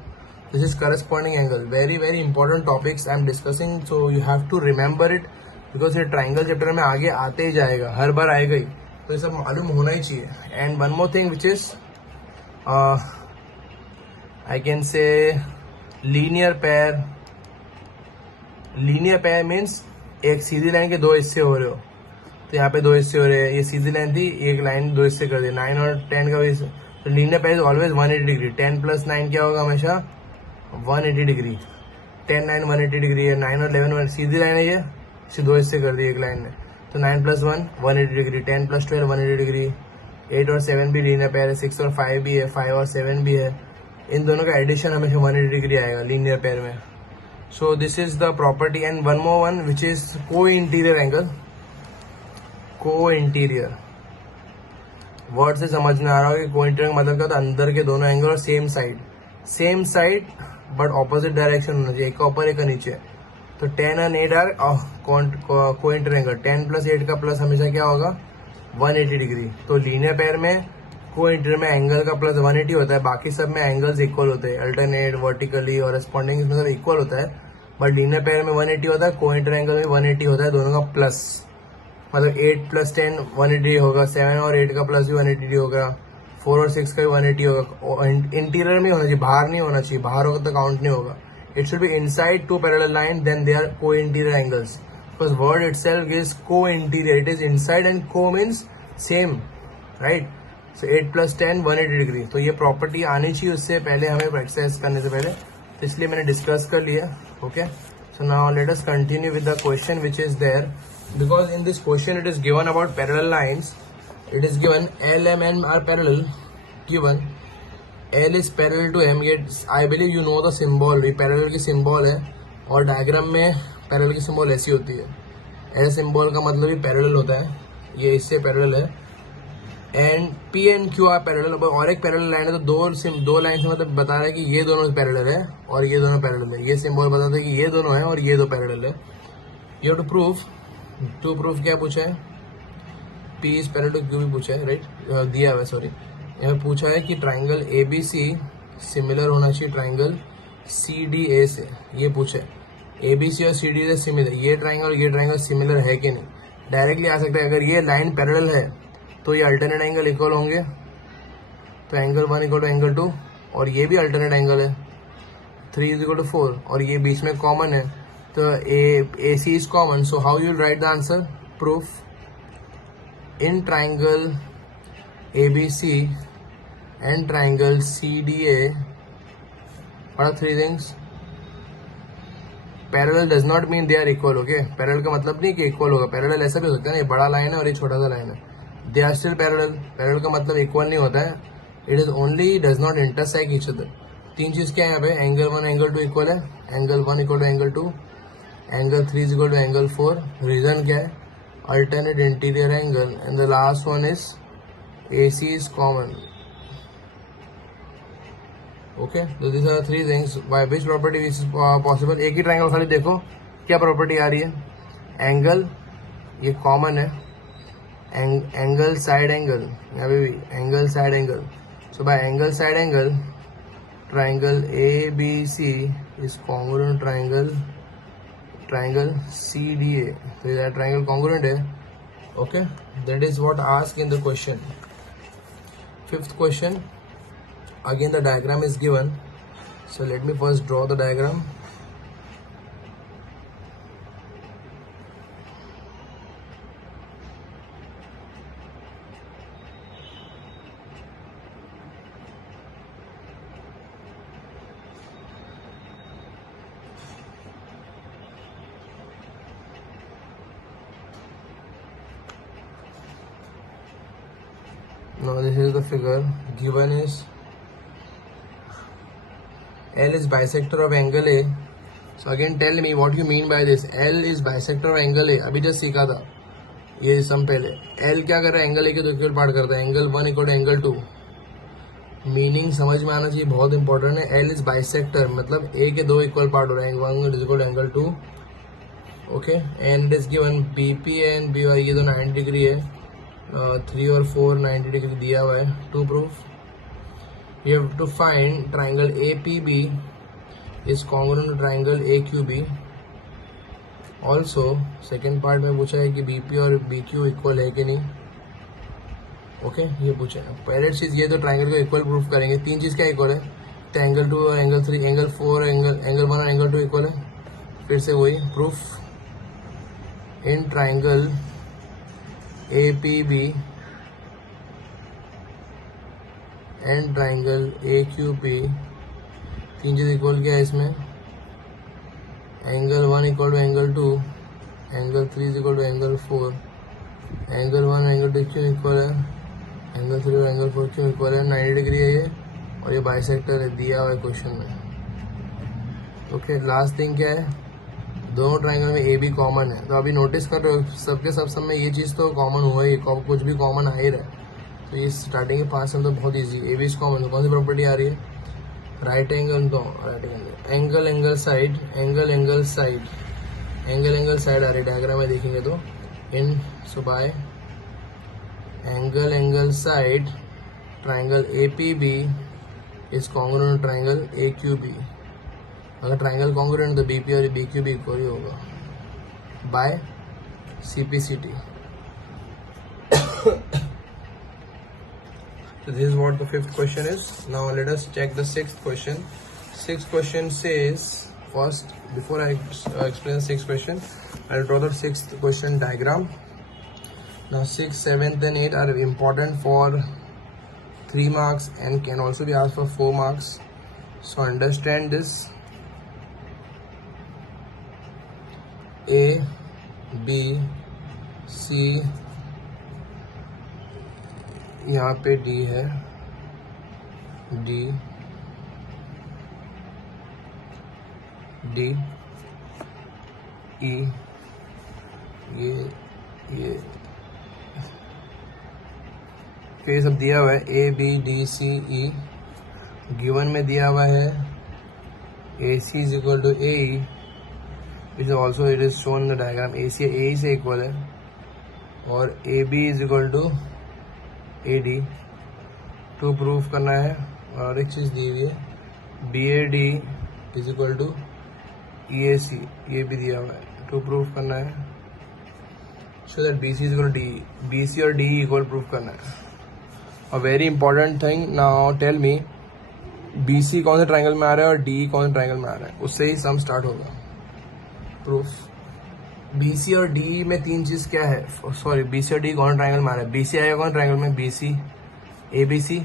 This is corresponding angle. Very very important topics I am discussing, so you have to remember it, because ये ट्राइंगल चैप्टर में आगे आते ही जाएगा, हर बार आएगा ही, तो ये सब मालूम होना ही चाहिए। And one more thing which is I can से linear pair. Linear pair means एक सीधी लाइन के 2 हिस्से हो रहे हो, तो यहाँ पे 2 हिस्से हो रहे हैं। ये सीधी लाइन थी, एक लाइन 2 हिस्से कर दी। 9 और 10 का भी, तो linear pair is always 180 degree. 10 + 9 क्या होगा? हमेशा 180 डिग्री। 10 9 180 डिग्री है। 9 और 11 सीधी लाइन है, ये इसे 2 हिस्से कर दी एक लाइन में, तो 9 + 1 180 डिग्री, 10 + 12 180 डिग्री। 8 और 7 भी लीनियर पेयर है, 6 और 5 भी है, 5 और 7 भी है। इन दोनों का एडिशन हमेशा 180 डिग्री आएगा लीनियर पेयर में। सो this is the property. And one more one which is co interior angle. को इंटीरियर वर्ड से समझ में आ रहा हो कि को इंटीरियर मतलब क्या होता है? अंदर के दोनों एंगल और same side but opposite direction होना चाहिए, एक का ऊपर एक का नीचे। तो 10 और 8 आर को इंटीरियर एंगल। 10 + 8 का प्लस हमेशा क्या होगा? 180 डिग्री। तो लीनियर पेयर में को इंटीरियर में एंगल का प्लस 180 होता है, बाकी सब में एंगल्स इक्वल होते हैं। अल्टरनेट, वर्टिकली और करस्पॉन्डिंग में सब इक्वल होता है। बट लीनियर पेयर में 180 होता है, को इंटर में 180 होता है, दोनों का प्लस, मतलब 8 + 10 180 होगा, 7 और 8 का प्लस भी 180 होगा, 4 और 6 का भी 180 होगा। इंटीरियर में होना चाहिए, बाहर नहीं होना चाहिए, बाहर होगा तो काउंट नहीं होगा। It should be inside to parallel line, then they are co interior angles, because word itself is co interior, it is inside and co means same, right. So 8 + 10 180 degree, तो ये प्रॉपर्टी आनी चाहिए उससे पहले, हमें एक्सरसाइज करने से पहले, तो इसलिए मैंने डिस्कस कर लिया। Okay, so now let us continue with the question which is there, because in this question it is given about parallel lines. It is given L, M, N are parallel, given L is parallel to M, yet I believe you know the symbol, ये parallel की symbol है, और डायग्राम में parallel की symbol ऐसी होती है, ऐसे symbol का मतलब ही parallel होता है, ये इससे parallel है। And P and Q are parallel, और एक parallel लाइन है, तो दो लाइन से मतलब बता रहा है कि ये दोनों parallel है और ये दोनों parallel है, ये symbol बताता है कि ये दोनों है और ये दो parallel है। You have to prove, to proof क्या पूछा है, P is parallel to Q भी पूछा है, राइट, दिया हुआ, सॉरी, यहाँ पूछा है कि ट्राइंगल ABC सिमिलर होना चाहिए ट्राइंगल CDA से, ये पूछा है। ABC और CDA से सिमिलर, ये ट्राइंगल और ये ट्राइंगल सिमिलर है कि नहीं, डायरेक्टली आ सकता है। अगर ये लाइन पैरेलल है तो ये अल्टरनेट एंगल इक्वल होंगे, तो एंगल 1 = एंगल 2, और ये भी अल्टरनेट एंगल है, 3 = 4, और ये बीच में कॉमन है, तो AC is common. So how you will write the answer? Proof. In triangle ABC and triangle CDA, what are three things? Parallel does not mean they are equal. Okay, parallel का मतलब नहीं कि equal होगा, parallel ऐसा भी हो सकता है ना, ये बड़ा लाइन है और ये छोटा सा लाइन है, they are still parallel. Parallel का मतलब equal नहीं होता है, it is only does not intersect each other. तीन चीज क्या है यहाँ पे, एंगल 1 एंगल 2 इक्वल है, angle 1 = angle 2, angle 3 = angle 4, reason क्या है, alternate interior angle, and the last one is AC is common. Okay, तो this are three things by which property this is possible. एक ही ट्राइंगल खाली देखो क्या प्रॉपर्टी आ रही है, एंगल ये कॉमन है, एंगल साइड एंगल, यहाँ पे भी angle side angle, so by angle side angle triangle ABC is congruent triangle CDA, so that triangle congruent है। Okay, that is what asked in the question। Fifth question, again the diagram is given, so let me first draw the diagram। Now this is the figure given is L is bisector of angle A। So again tell me what you mean by this, L is bisector of angle A, अभी जस्ट सीखा था ये सम पहले। L क्या कर रहा है, एंगल A के दो इक्वल पार्ट करता है, एंगल 1 = एंगल 2, मीनिंग समझ में आना चाहिए, बहुत इंपॉर्टेंट है। L इज बाइसेक्टर मतलब A के दो इक्वल पार्ट हो रहे हैं, 1 = angle 2, okay, and it is given BP and BY ये तो 90 डिग्री है, 3 और 4 90 डिग्री दिया हुआ है। To proof you have to find triangle APB is congruent to triangle AQB। Also second part में पूछा है कि BP और BQ इक्वल है कि नहीं, ओके, ये पूछा है। पहले चीज ये तो ट्राइंगल को इक्वल प्रूफ करेंगे, तीन चीज क्या इक्वल है, तो एंगल 2 और एंगल 3, एंगल 4 एंगल 1 और एंगल 2 इक्वल है। फिर से वही proof, in triangle APB and triangle AQP तीन चीज इक्वल क्या है इसमें, angle 1 = angle 2, angle 3 = angle 4, angle 1 angle 2 क्यों इक्वल है, एंगल 3 और एंगल 4 क्यों इक्वल है, 90 डिग्री है ये, और ये बाइसेक्टर है दिया हुआ है क्वेश्चन में। ओके, लास्ट थिंग क्या है, दोनों ट्राइंगल में AB कॉमन है, तो अभी नोटिस कर रहे हो सबके सब में ये चीज़ तो कॉमन हुआ ही, कुछ भी कॉमन आ ही रहा है, तो ये स्टार्टिंग के 5 तो बहुत इजी, AB इज कॉमन, तो कौन सी प्रॉपर्टी आ रही है, राइट एंगल, तो right angle, angle side, angle side आ रही है डायग्राम में देखेंगे तो, इन so by angle side triangle APB is congruent triangle AQB। अगर ट्राइंगल कॉन्ग्रुएंट तो बीपी और बीक्यू भी इक्वल ही होगा बाय CPCT. So this is what the fifth question is. Now let us check the sixth question. Sixth question says, first before I explain the sixth question, I'll draw the sixth question diagram. Now 6th, 7th and 8th are important for 3 marks and can also be asked for 4 marks. So understand this. A, B, C, यहाँ पे D है, D, D, E, ये फिर सब दिया हुआ है A, B, D, C, E. Given में दिया हुआ है AC is equal to AE. It also it is shown in the diagram. AC AE से इक्वल है और AB is equal to AD. To proof करना है और एक चीज़ दी हुई है BAD is equal to EAC. ये भी दिया हुआ है. टू प्रूफ करना है. So that BC is equal to DE. BC और DE इक्वल प्रूफ करना है. A very important thing. Now tell me, BC कौन से ट्राइंगल में आ रहा है और DE कौन से ट्राइंगल में आ रहा है, उससे ही सम स्टार्ट होगा. प्रूफ. BC और DE में तीन चीज क्या है, सॉरी BC और DE कौन से ट्राइंगल में आ रहा है. BC आएगा कौन ट्राइंगल में, BC ABC,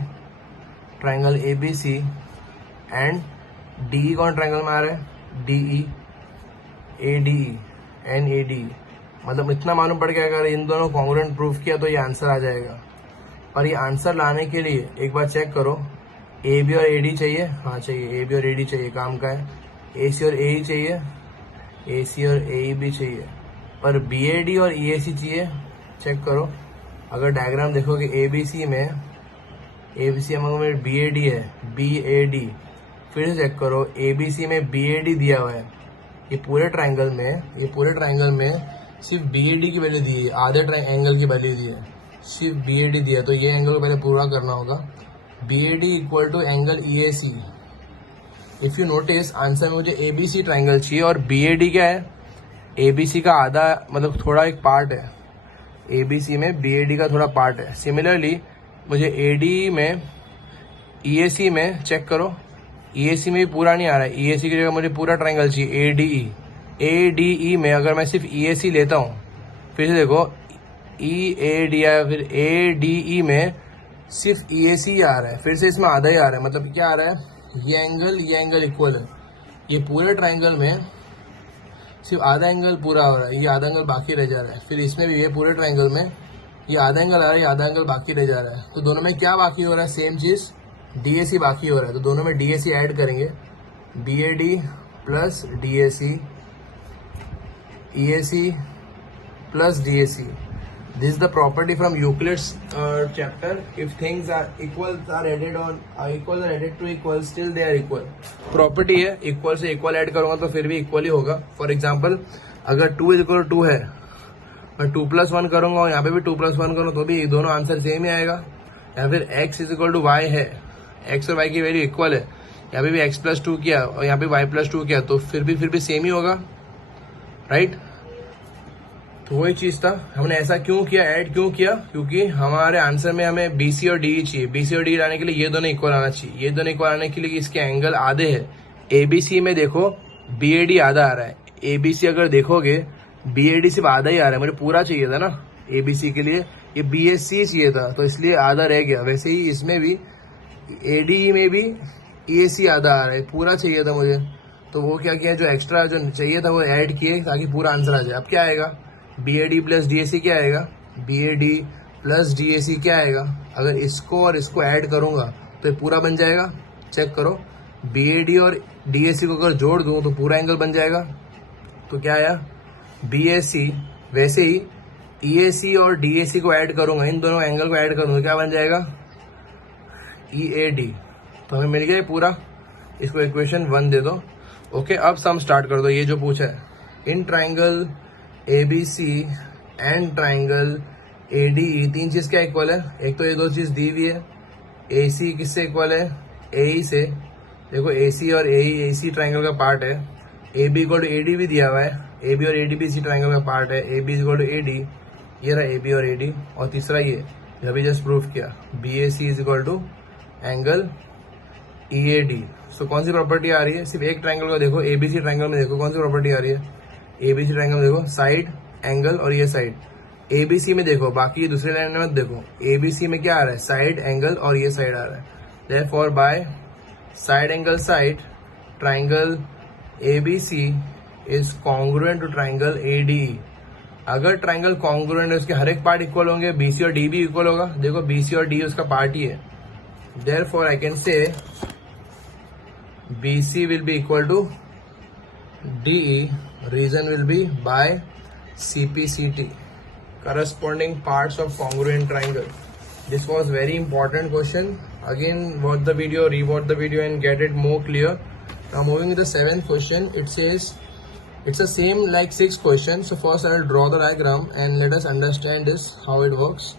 triangle ABC. And DE कौन ट्राइंगल में आ रहा है, DE ADE एंड ADE. मतलब इतना मालूम पड़ गया, अगर इन दोनों कॉन्ग्रुएंट प्रूफ किया तो ये आंसर आ जाएगा. और ये आंसर लाने के लिए एक बार चेक करो, ए बी और ए डी चाहिए. हाँ चाहिए, ए बी और ए डी चाहिए, काम का है. ए सी और ए ई चाहिए, ए सी और ए ई भी चाहिए. पर बी ए डी और ई ए सी चाहिए. चेक करो, अगर डायग्राम देखोगे ए बी सी में बी ए डी है, बी ए डी. फिर से चेक करो, ए बी सी में बी ए डी दिया हुआ है. ये पूरे ट्राइंगल में सिर्फ बी ए डी की वैल्यू दी है, आधे एंगल की वैल्यू दी है, सिर्फ बी ए डी दिया. तो ये एंगल को पहले पूरा करना होगा. B A D equal to angle E A C. If you notice answer में मुझे ए बी सी ट्राइंगल चाहिए और बी ए डी क्या है, ए बी सी का आधा, मतलब थोड़ा एक पार्ट है. ए बी सी में बी ए डी का थोड़ा पार्ट है. सिमिलरली मुझे ए डी में ई ए सी में चेक करो, ई ए सी में भी पूरा नहीं आ रहा है. ई ए सी की जगह मुझे पूरा ट्राइंगल चाहिए, A D E. A D E में अगर मैं सिर्फ ई ए सी लेता हूँ, फिर से देखो ई ए डी या फिर ए डी ई में सिर्फ ई ए सी आ रहा है, फिर से इसमें आधा ही आ रहा है. मतलब क्या आ रहा है, ये एंगल इक्वल है. ये पूरे ट्राइंगल में सिर्फ आधा एंगल पूरा हो रहा है, ये आधा एंगल बाकी रह जा रहा है. फिर इसमें भी ये पूरे ट्राइंगल में ये आधा एंगल आ रहा है, ये आधा एंगल बाकी रह जा रहा है. तो दोनों में क्या बाकी हो रहा है, सेम चीज डी ए सी बाकी हो रहा है. तो दोनों में डी ए सी ऐड करेंगे, B A D plus D A C, E A C plus D A C. This is the property from Euclid's chapter. If things are equals are added to equals, still they are equal. Property है, equal से equal ऐड करूंगा तो फिर भी equal ही होगा. For example, अगर 2 is equal to 2 है, मैं 2 plus 1 करूंगा और यहाँ पे भी 2 plus 1 करूँ तो भी दोनों आंसर सेम ही आएगा. या फिर x is equal to y है, x और y की वैल्यू इक्वल है, यहाँ पे भी x plus 2 किया और यहाँ पे y plus 2 किया तो फिर भी सेम ही होगा, राइट. तो वही चीज था, हमने ऐसा क्यों किया, ऐड क्यों किया, क्योंकि हमारे आंसर में हमें बीसी और डी चाहिए. बीसी और डी लाने के लिए ये दोनों इक्वल आना चाहिए. ये दोनों इक्वल आने के लिए इसके एंगल आधे हैं. एबीसी में देखो बी ए डी आधा आ रहा है, एबीसी अगर देखोगे बी ए डी सिर्फ आधा ही आ रहा है. मुझे पूरा चाहिए था ना एबीसी के लिए, ये बी एस सी चाहिए था तो इसलिए आधा रह गया. वैसे ही इसमें भी ए डी में भी ई ए सी आधा आ रहा है, पूरा चाहिए था मुझे. तो वो क्या किया, जो एक्स्ट्रा जो चाहिए था वो ऐड किए ताकि पूरा आंसर आ जाए. अब क्या आएगा, B A D plus D A C क्या आएगा, B A D plus D A C क्या आएगा. अगर इसको और इसको ऐड करूंगा तो ये पूरा बन जाएगा. चेक करो, बी ए डी और डी ए सी को अगर जोड़ दूं तो पूरा एंगल बन जाएगा. तो क्या आया, बी ए सी. वैसे ही ई ए सी और डी ए सी को ऐड करूंगा, इन दोनों एंगल को ऐड करूंगा, क्या बन जाएगा, ई ए डी. तो हमें मिल गया पूरा. इसको इक्वेशन 1 दे दो. ओके, अब सम स्टार्ट कर दो. ये जो पूछा है, इन triangle ABC and triangle ADE तीन चीज क्या इक्वल है. एक तो ये दो चीज दी हुई है, AC किससे इक्वल है, AE से. देखो AC और AE AC ट्राइंगल का पार्ट है, AB इक्वल टू AD भी दिया हुआ है, AB और AD भी इसी ट्राइंगल का पार्ट है, AB इक्वल टू AD, ये रहा AB और AD। और तीसरा ये जो अभी जस्ट प्रूफ किया, BAC is equal to angle EAD। So कौन सी प्रॉपर्टी आ रही है, सिर्फ एक ट्राइंगल को देखो, ABC ट्राइंगल में देखो कौन सी प्रॉपर्टी आ रही है, ABC ट्राइंगल में देखो साइड, एंगल और ये साइड। ABC में देखो, बाकी दूसरे लाइन में मत देखो, ABC में क्या आ रहा है, साइड, एंगल और ये साइड आ रहा है। Therefore by side angle side triangle ABC is congruent to triangle ADE। अगर ट्राइंगल कॉन्ग्रुएंट है, उसके हर एक पार्ट इक्वल होंगे, BC और D भी इक्वल होगा। देखो BC और D उसका पार्ट ही है, therefore I can say BC will be equal to DE. Reason will be by CPCT, corresponding parts of congruent triangle. This was very important question. Again, watch the video, rewatch the video and get it more clear. Now moving to the 7th question, it says it's the same like 6 questions. So first I will draw the diagram and let us understand this how it works.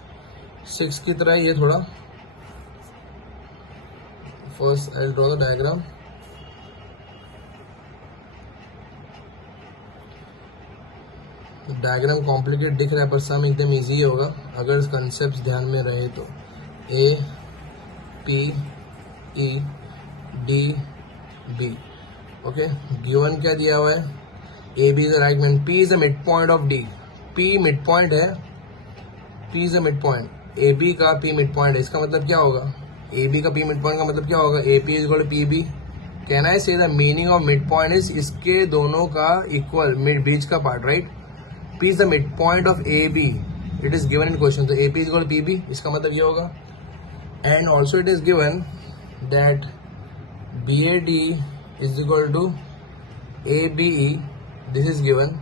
6 की तरह ये थोड़ा. First I will draw the diagram. Diagram complicate दिख रहा है पर सम एकदम इजी होगा अगर कंसेप्ट ध्यान में रहे तो। A P E D B, okay. Given क्या दिया हुआ है, A B is the right man, P is the mid point of D। P mid point है, P is the mid point, A B का P मिड पॉइंट है। इसका मतलब क्या होगा, A B का P मिड पॉइंट का मतलब क्या होगा, A P is equal to P B। Can I say the meaning of mid point is इसके दोनों का इक्वल, मिड बीच का part, right. P is the midpoint of AB. It is given in question. So AP is equal to PB. इसका मतलब ये होगा. And also it is given that BAD is equal to ABE. This is given.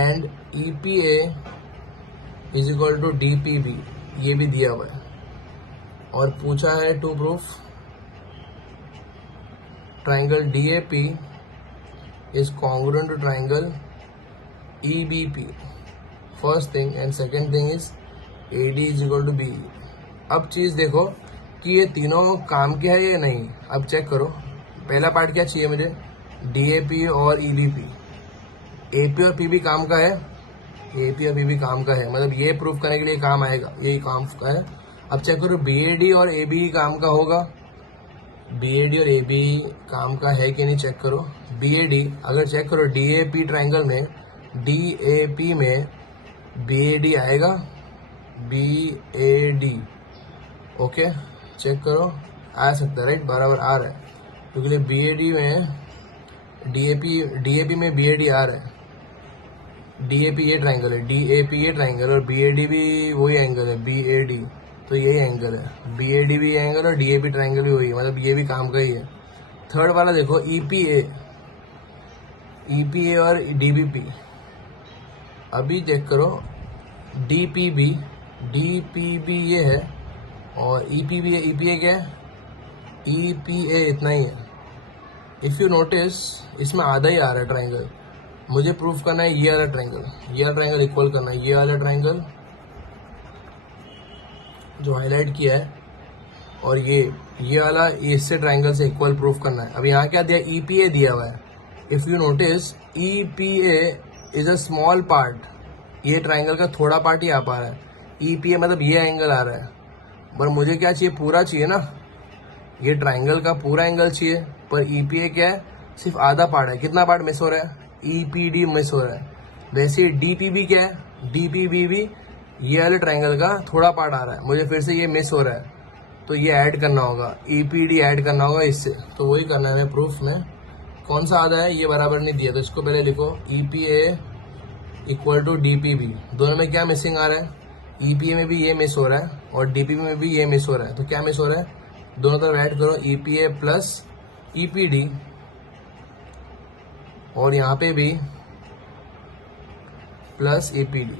And EPA is equal to DPB. ये भी दिया हुआ है. और पूछा है to proof triangle DAP is congruent to triangle EBP, first thing, and second thing is AD is equal to BE। अब चीज देखो कि ये तीनों काम के है या नहीं, अब चेक करो। पहला पार्ट क्या चाहिए मुझे, DAP और EBP। AP और PB काम का है, AP और PB काम का है, मतलब ये प्रूफ करने के लिए काम आएगा, यही काम का है। अब चेक करो BAD और ABE काम का होगा, BAD और ABE काम का है कि नहीं चेक करो। BAD अगर चेक करो DAP ट्राइंगल में, DAP में BAD आएगा, BAD, ओके। चेक करो आ सकता है, राइट, बराबर आ रहा है, क्योंकि BAD में DAP में BAD आ रहा है। DAP ये ट्राइंगल है, DAP ये ट्राइंगल और BAD भी वही एंगल है, BAD, तो यही एंगल है, BAD भी एंगल और DAP ट्राइंगल भी वही, मतलब ये भी काम का ही है। थर्ड वाला देखो EPA और DBP। अभी चेक करो DPB ये है और EPA क्या है, EPA इतना ही है। इफ़ यू नोटिस इसमें आधा ही आ रहा है ट्राइंगल, मुझे प्रूफ करना है ये वाला ट्राइंगल इक्वल करना है, ये वाला ट्राइंगल जो हाईलाइट किया है और ये वाला इससे ट्राइंगल से इक्वल प्रूफ करना है। अब यहाँ क्या दिया, EPA दिया हुआ है। If you notice EPA is a small part, ये ट्राइंगल का थोड़ा पार्ट ही आ पा रहा है। EPA मतलब ये एंगल आ रहा है, पर मुझे क्या चाहिए, पूरा चाहिए ना, ये ट्राइंगल का पूरा एंगल चाहिए, पर EPA क्या है, सिर्फ आधा पार्ट है। कितना पार्ट मिस हो रहा है, EPD मिस हो रहा है। वैसे DPB क्या है, DPB भी ये वाले ट्राइंगल का थोड़ा पार्ट आ रहा है, मुझे फिर से ये मिस हो रहा है, तो ये ऐड करना होगा, EPD ऐड करना होगा इससे, तो वही करना है हमें प्रूफ में। कौन सा आधा है, ये बराबर नहीं दिया, तो इसको पहले लिखो EPA इक्वल टू DPB। दोनों में क्या मिसिंग आ रहा है, EPA में भी ये मिस हो रहा है और DPB में भी ये मिस हो रहा है, तो क्या मिस हो रहा है, दोनों तरफ ऐड करो, EPA प्लस EPD, और यहाँ पे भी प्लस EPD।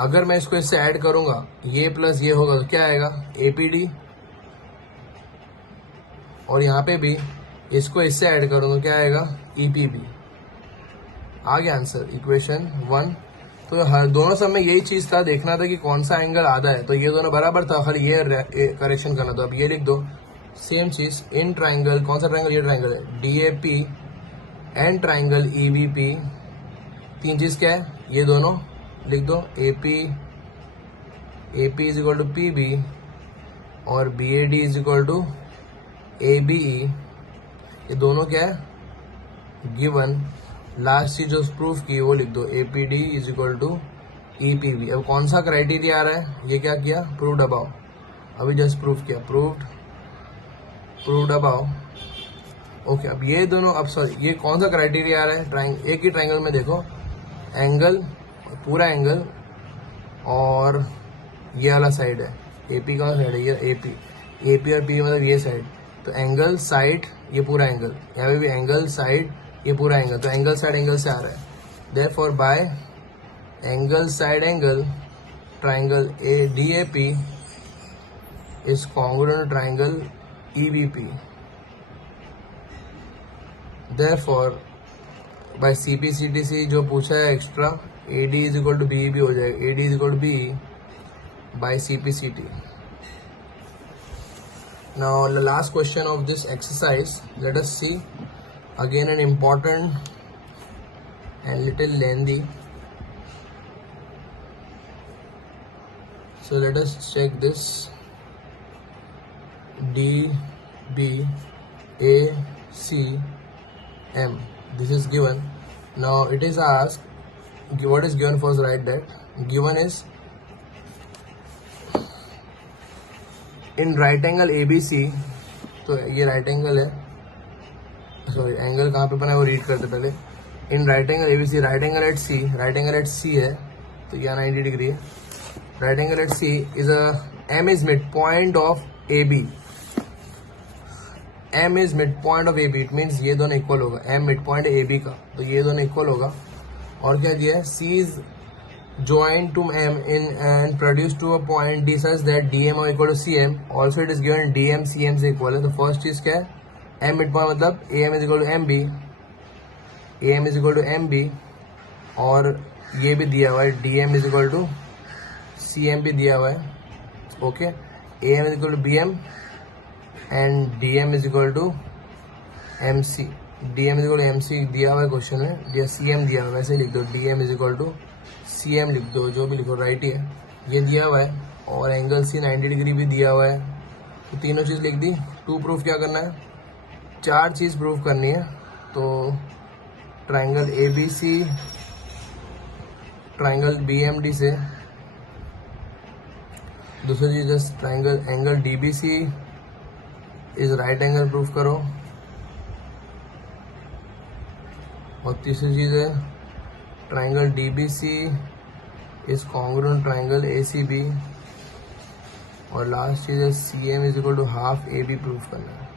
अगर मैं इसको इससे ऐड करूंगा, ये प्लस ये होगा, तो क्या आएगा, APD, और यहाँ पे भी इसको इससे ऐड करूंगा, क्या आएगा, EPB। आ गया आंसर, इक्वेशन 1। तो हर दोनों सब में यही चीज था, देखना था कि कौन सा एंगल आधा है, तो ये दोनों बराबर था, हर ये करेक्शन करना था। अब ये लिख दो सेम चीज इन ट्राइंगल, कौन सा ट्राइंगल, ये ट्राइंगल है DAP एंड ट्राइंगल EBP, तीन चीज क्या है, ये दोनों लिख दो, AP is equal to PB और BAD is equal to ABE, ये दोनों क्या है गिवन। लास्ट चीज जो प्रूफ की वो लिख दो, APD is equal to EPB। अब कौन सा क्राइटेरिया आ रहा है, ये क्या किया, प्रूव्ड अबाउ, अभी जस्ट प्रूफ किया, प्रूव्ड अबाउ। ओके, अब ये दोनों, अब सॉरी ये कौन सा क्राइटेरिया आ रहा है, एक ही ट्राइंगल में देखो, एंगल, पूरा एंगल, और ये वाला साइड है, AP का साइड है, ये AP और P मतलब ये साइड, तो एंगल साइड, ये पूरा एंगल, यहाँ पे भी एंगल साइड, ये पूरा एंगल, तो एंगल साइड एंगल से आ रहा है। Therefore by angle side angle triangle DAP is congruent triangle EBP। Therefore by CPCTC जो पूछा है extra, AD is equal to BEB हो जाएगा, AD is equal to BE by CPCT। Now the last question of this exercise, let us see again an important and little lengthy. So let us check this. D, B, A, C, M. This is given. Now it is asked, what is given, first write that. Given is in right angle ABC, तो ये राइट एंगल है, सॉरी एंगल कहाँ पे बना है वो रीड करते पहले। In right angle ABC, right angle at C, right angle at C है तो यहाँ 90 डिग्री है। Right angle at C is M is mid point of AB, M is mid point of AB, it means ये दोनों इक्वल होगा, M मिड पॉइंट AB का, तो ये दोनों इक्वल होगा। और क्या दिया है, C is joined to M in and produced to a point D such that DM are equal to CM. Also it is given DM CM से equal है, तो फर्स्ट चीज क्या है, M midpoint मतलब AM is equal to MB, AM is equal to MB, और ये भी दिया हुआ है DM is equal to CM भी दिया हुआ है। Okay, AM is equal to BM and DM is equal to MC, DM is equal to MC दिया हुआ है क्वेश्चन में, या CM दिया हुआ है, वैसे लिख दो, DM is equal to CM लिख दो, जो भी लिखो राइट ही है, ये दिया हुआ है, और एंगल C 90 डिग्री भी दिया हुआ है, तो तीनों चीज़ लिख दी। टू प्रूफ क्या करना है, चार चीज़ प्रूफ करनी है, तो ट्राइंगल ABC ट्राइंगल BMD से, दूसरी चीज़ just triangle angle DBC is right angle proof करो, और तीसरी चीज़ है triangle DBC is congruent triangle ACB, और लास्ट चीज है CM is equal to half AB proof करना है।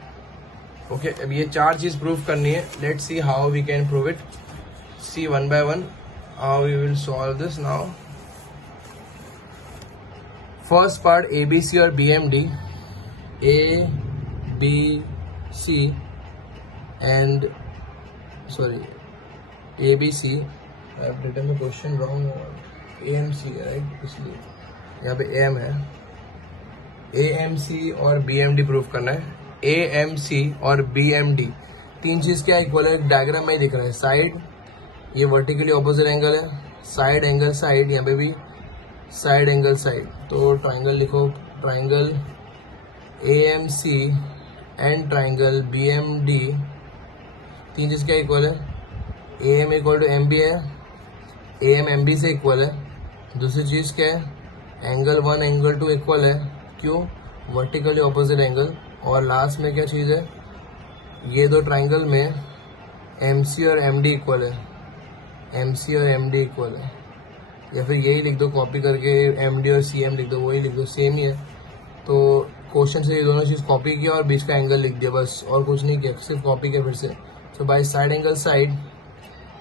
ओके, अब ये चार चीज प्रूफ करनी है, let's see how we can prove it. See one by one how we will solve this now. First part ABC और BMD, ABC and sorry ABC, I have written the question wrong, AMC है राइट, इसलिए यहाँ पे AM है। AMC और BMD प्रूफ करना है। AMC और BMD तीन चीज क्या इक्वल है, डायग्राम में ही दिख रहा है। साइड ये वर्टिकली ऑपोजिट एंगल है, साइड एंगल साइड, यहाँ पे भी साइड एंगल साइड, तो ट्राइंगल लिखो, triangle AMC and triangle BMD, तीन चीज क्या इक्वल है, AM इक्वल टू MB है, AM MB से इक्वल है। दूसरी चीज़ क्या है, एंगल 1 एंगल 2 इक्वल है, क्यों, वर्टिकली ऑपोजिट एंगल। और लास्ट में क्या चीज़ है, ये दो ट्राइंगल में MC और MD इक्वल है, MC और MD इक्वल है, या फिर यही लिख दो कॉपी करके, MD और CM लिख दो, वही लिख दो, सेम ही है। तो क्वेश्चन से ये दोनों चीज़ कॉपी किया और बीच का एंगल लिख दिया, बस और कुछ नहीं किया, सिर्फ कॉपी किया फिर से। So by side angle side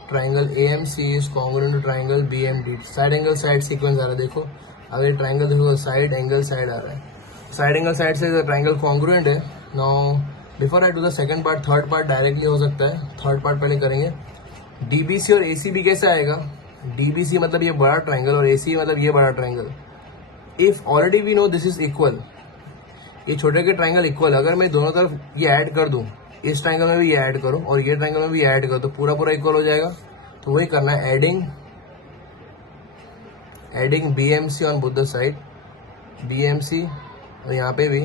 triangle AMC is congruent to triangle BMD। Side angle side sequence आ रहा है, देखो अगर ट्राइंगल देखो साइड एंगल साइड आ रहा है, साइड एंगल साइड से ट्राइंगल कॉन्ग्रुएंट है। Now before I do the second part, third part directly हो सकता है, थर्ड पार्ट पहले करेंगे। DBC और ACB कैसे आएगा, DBC मतलब ये बड़ा ट्राइंगल और AC मतलब ये बड़ा triangle. If already we know this is equal, ये छोटे के ट्राइंगल इक्वल, अगर मैं दोनों तरफ ये ऐड कर दूं, इस ट्राइंगल में भी ये ऐड करो और ये ट्राइंगल में भी ऐड करो, तो पूरा पूरा इक्वल हो जाएगा। तो वही करना है, adding BMC on both the side, BMC, और यहाँ पे भी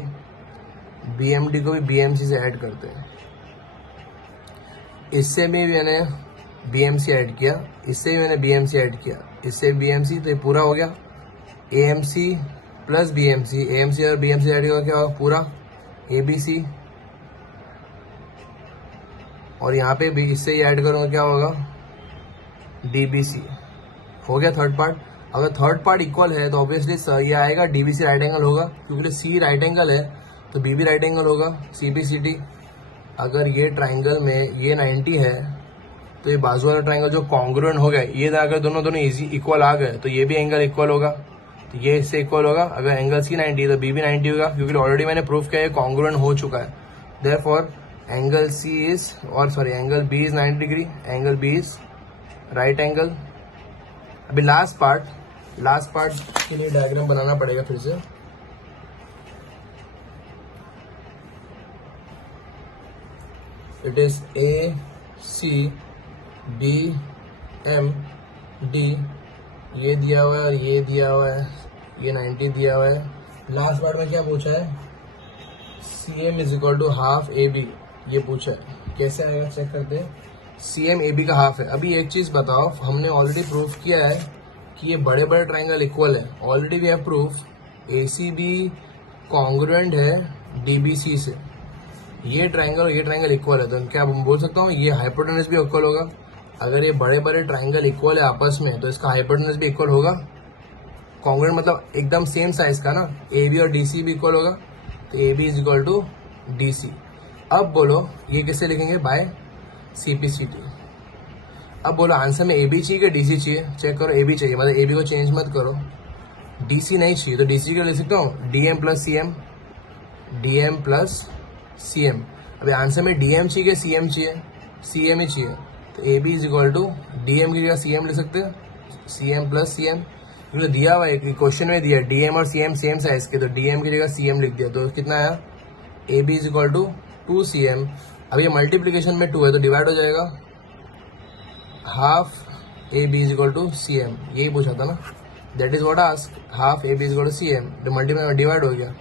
BMD को भी BMC से ऐड करते हैं। इससे भी मैंने BMC ऐड किया, इससे भी मैंने BMC ऐड किया, इससे BMC, तो ये पूरा हो गया। AMC प्लस BMC, AMC और BMC ऐड होगा क्या होगा, पूरा ABC, और यहाँ पे भी इससे ही ऐड करूँगा क्या होगा, DBC। हो गया थर्ड पार्ट। अगर थर्ड पार्ट इक्वल है तो ऑब्वियसली ये आएगा DBC राइट एंगल होगा, क्योंकि C राइट एंगल है तो BB राइट एंगल होगा, CBCD। अगर ये ट्राइंगल में ये 90 है तो ये बाजू वाला ट्राइंगल जो कॉन्ग्रुएंट हो गया, ये अगर दोनों इजी इक्वल आ गए तो ये भी एंगल इक्वल होगा, तो ये इससे इक्वल होगा। अगर एंगल C 90 तो BB 90 होगा, क्योंकि ऑलरेडी मैंने प्रूफ किया है कॉन्ग्रुएंट हो चुका है। Therefore angle angle B is 90 degree, angle B is right angle. अभी लास्ट पार्ट के लिए डायग्राम बनाना पड़ेगा फिर से। इट इज ACBMD, ये दिया हुआ है और ये दिया हुआ है, ये 90 दिया हुआ है। लास्ट पार्ट में क्या पूछा है, CM is equal to half AB, ये पूछा है। कैसे आएगा चेक करते हैं। CM AB का हाफ है। अभी एक चीज बताओ, हमने ऑलरेडी प्रूफ किया है कि ये बड़े बड़े ट्राइंगल इक्वल है, already we have proof. ACB congruent है DBC से, ये ट्राइंगल इक्वल है, तो क्या बोल सकता हूँ ये हाइपोटेनस भी इक्वल होगा। अगर ये बड़े बड़े ट्राइंगल इक्वल है आपस में तो इसका हाइपोटेनस भी इक्वल होगा। कॉन्ग्रुएंट मतलब एकदम सेम साइज का ना, AB और DC भी इक्वल होगा, तो AB is equal to DC। अब बोलो ये किससे लिखेंगे, बाय CPCT। अब बोलो आंसर में AB चाहिए कि DC चाहिए, चेक करो। AB चाहिए, मतलब AB को चेंज मत करो। DC नहीं चाहिए तो DC का लिख सकता हूँ DM प्लस CM। अभी आंसर में DM चाहिए कि CM चाहिए, CM ही चाहिए, तो AB is equal to DM की जगह CM लिख सकते हैं, CM प्लस CM, क्योंकि दिया हुआ है क्वेश्चन में दिया DM और CM सेम साइज के, तो DM की जगह CM लिख दिया, तो कितना आया, AB is equal to 2CM। अब ये मल्टीप्लीकेशन में 2 है तो डिवाइड हो जाएगा, half AB is equal to CM, यही पूछा था ना, that is what ask, half AB is equal to CM, तो मल्टीप्लाई में डिवाइड हो गया।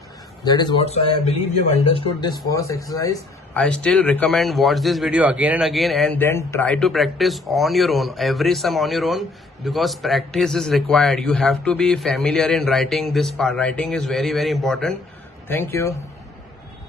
That is what, so I believe you have understood this first exercise. I still recommend watch this video again and again and then try to practice on your own, every sum on your own, because practice is required. You have to be familiar in writing this part. Writing is very, very important. Thank you.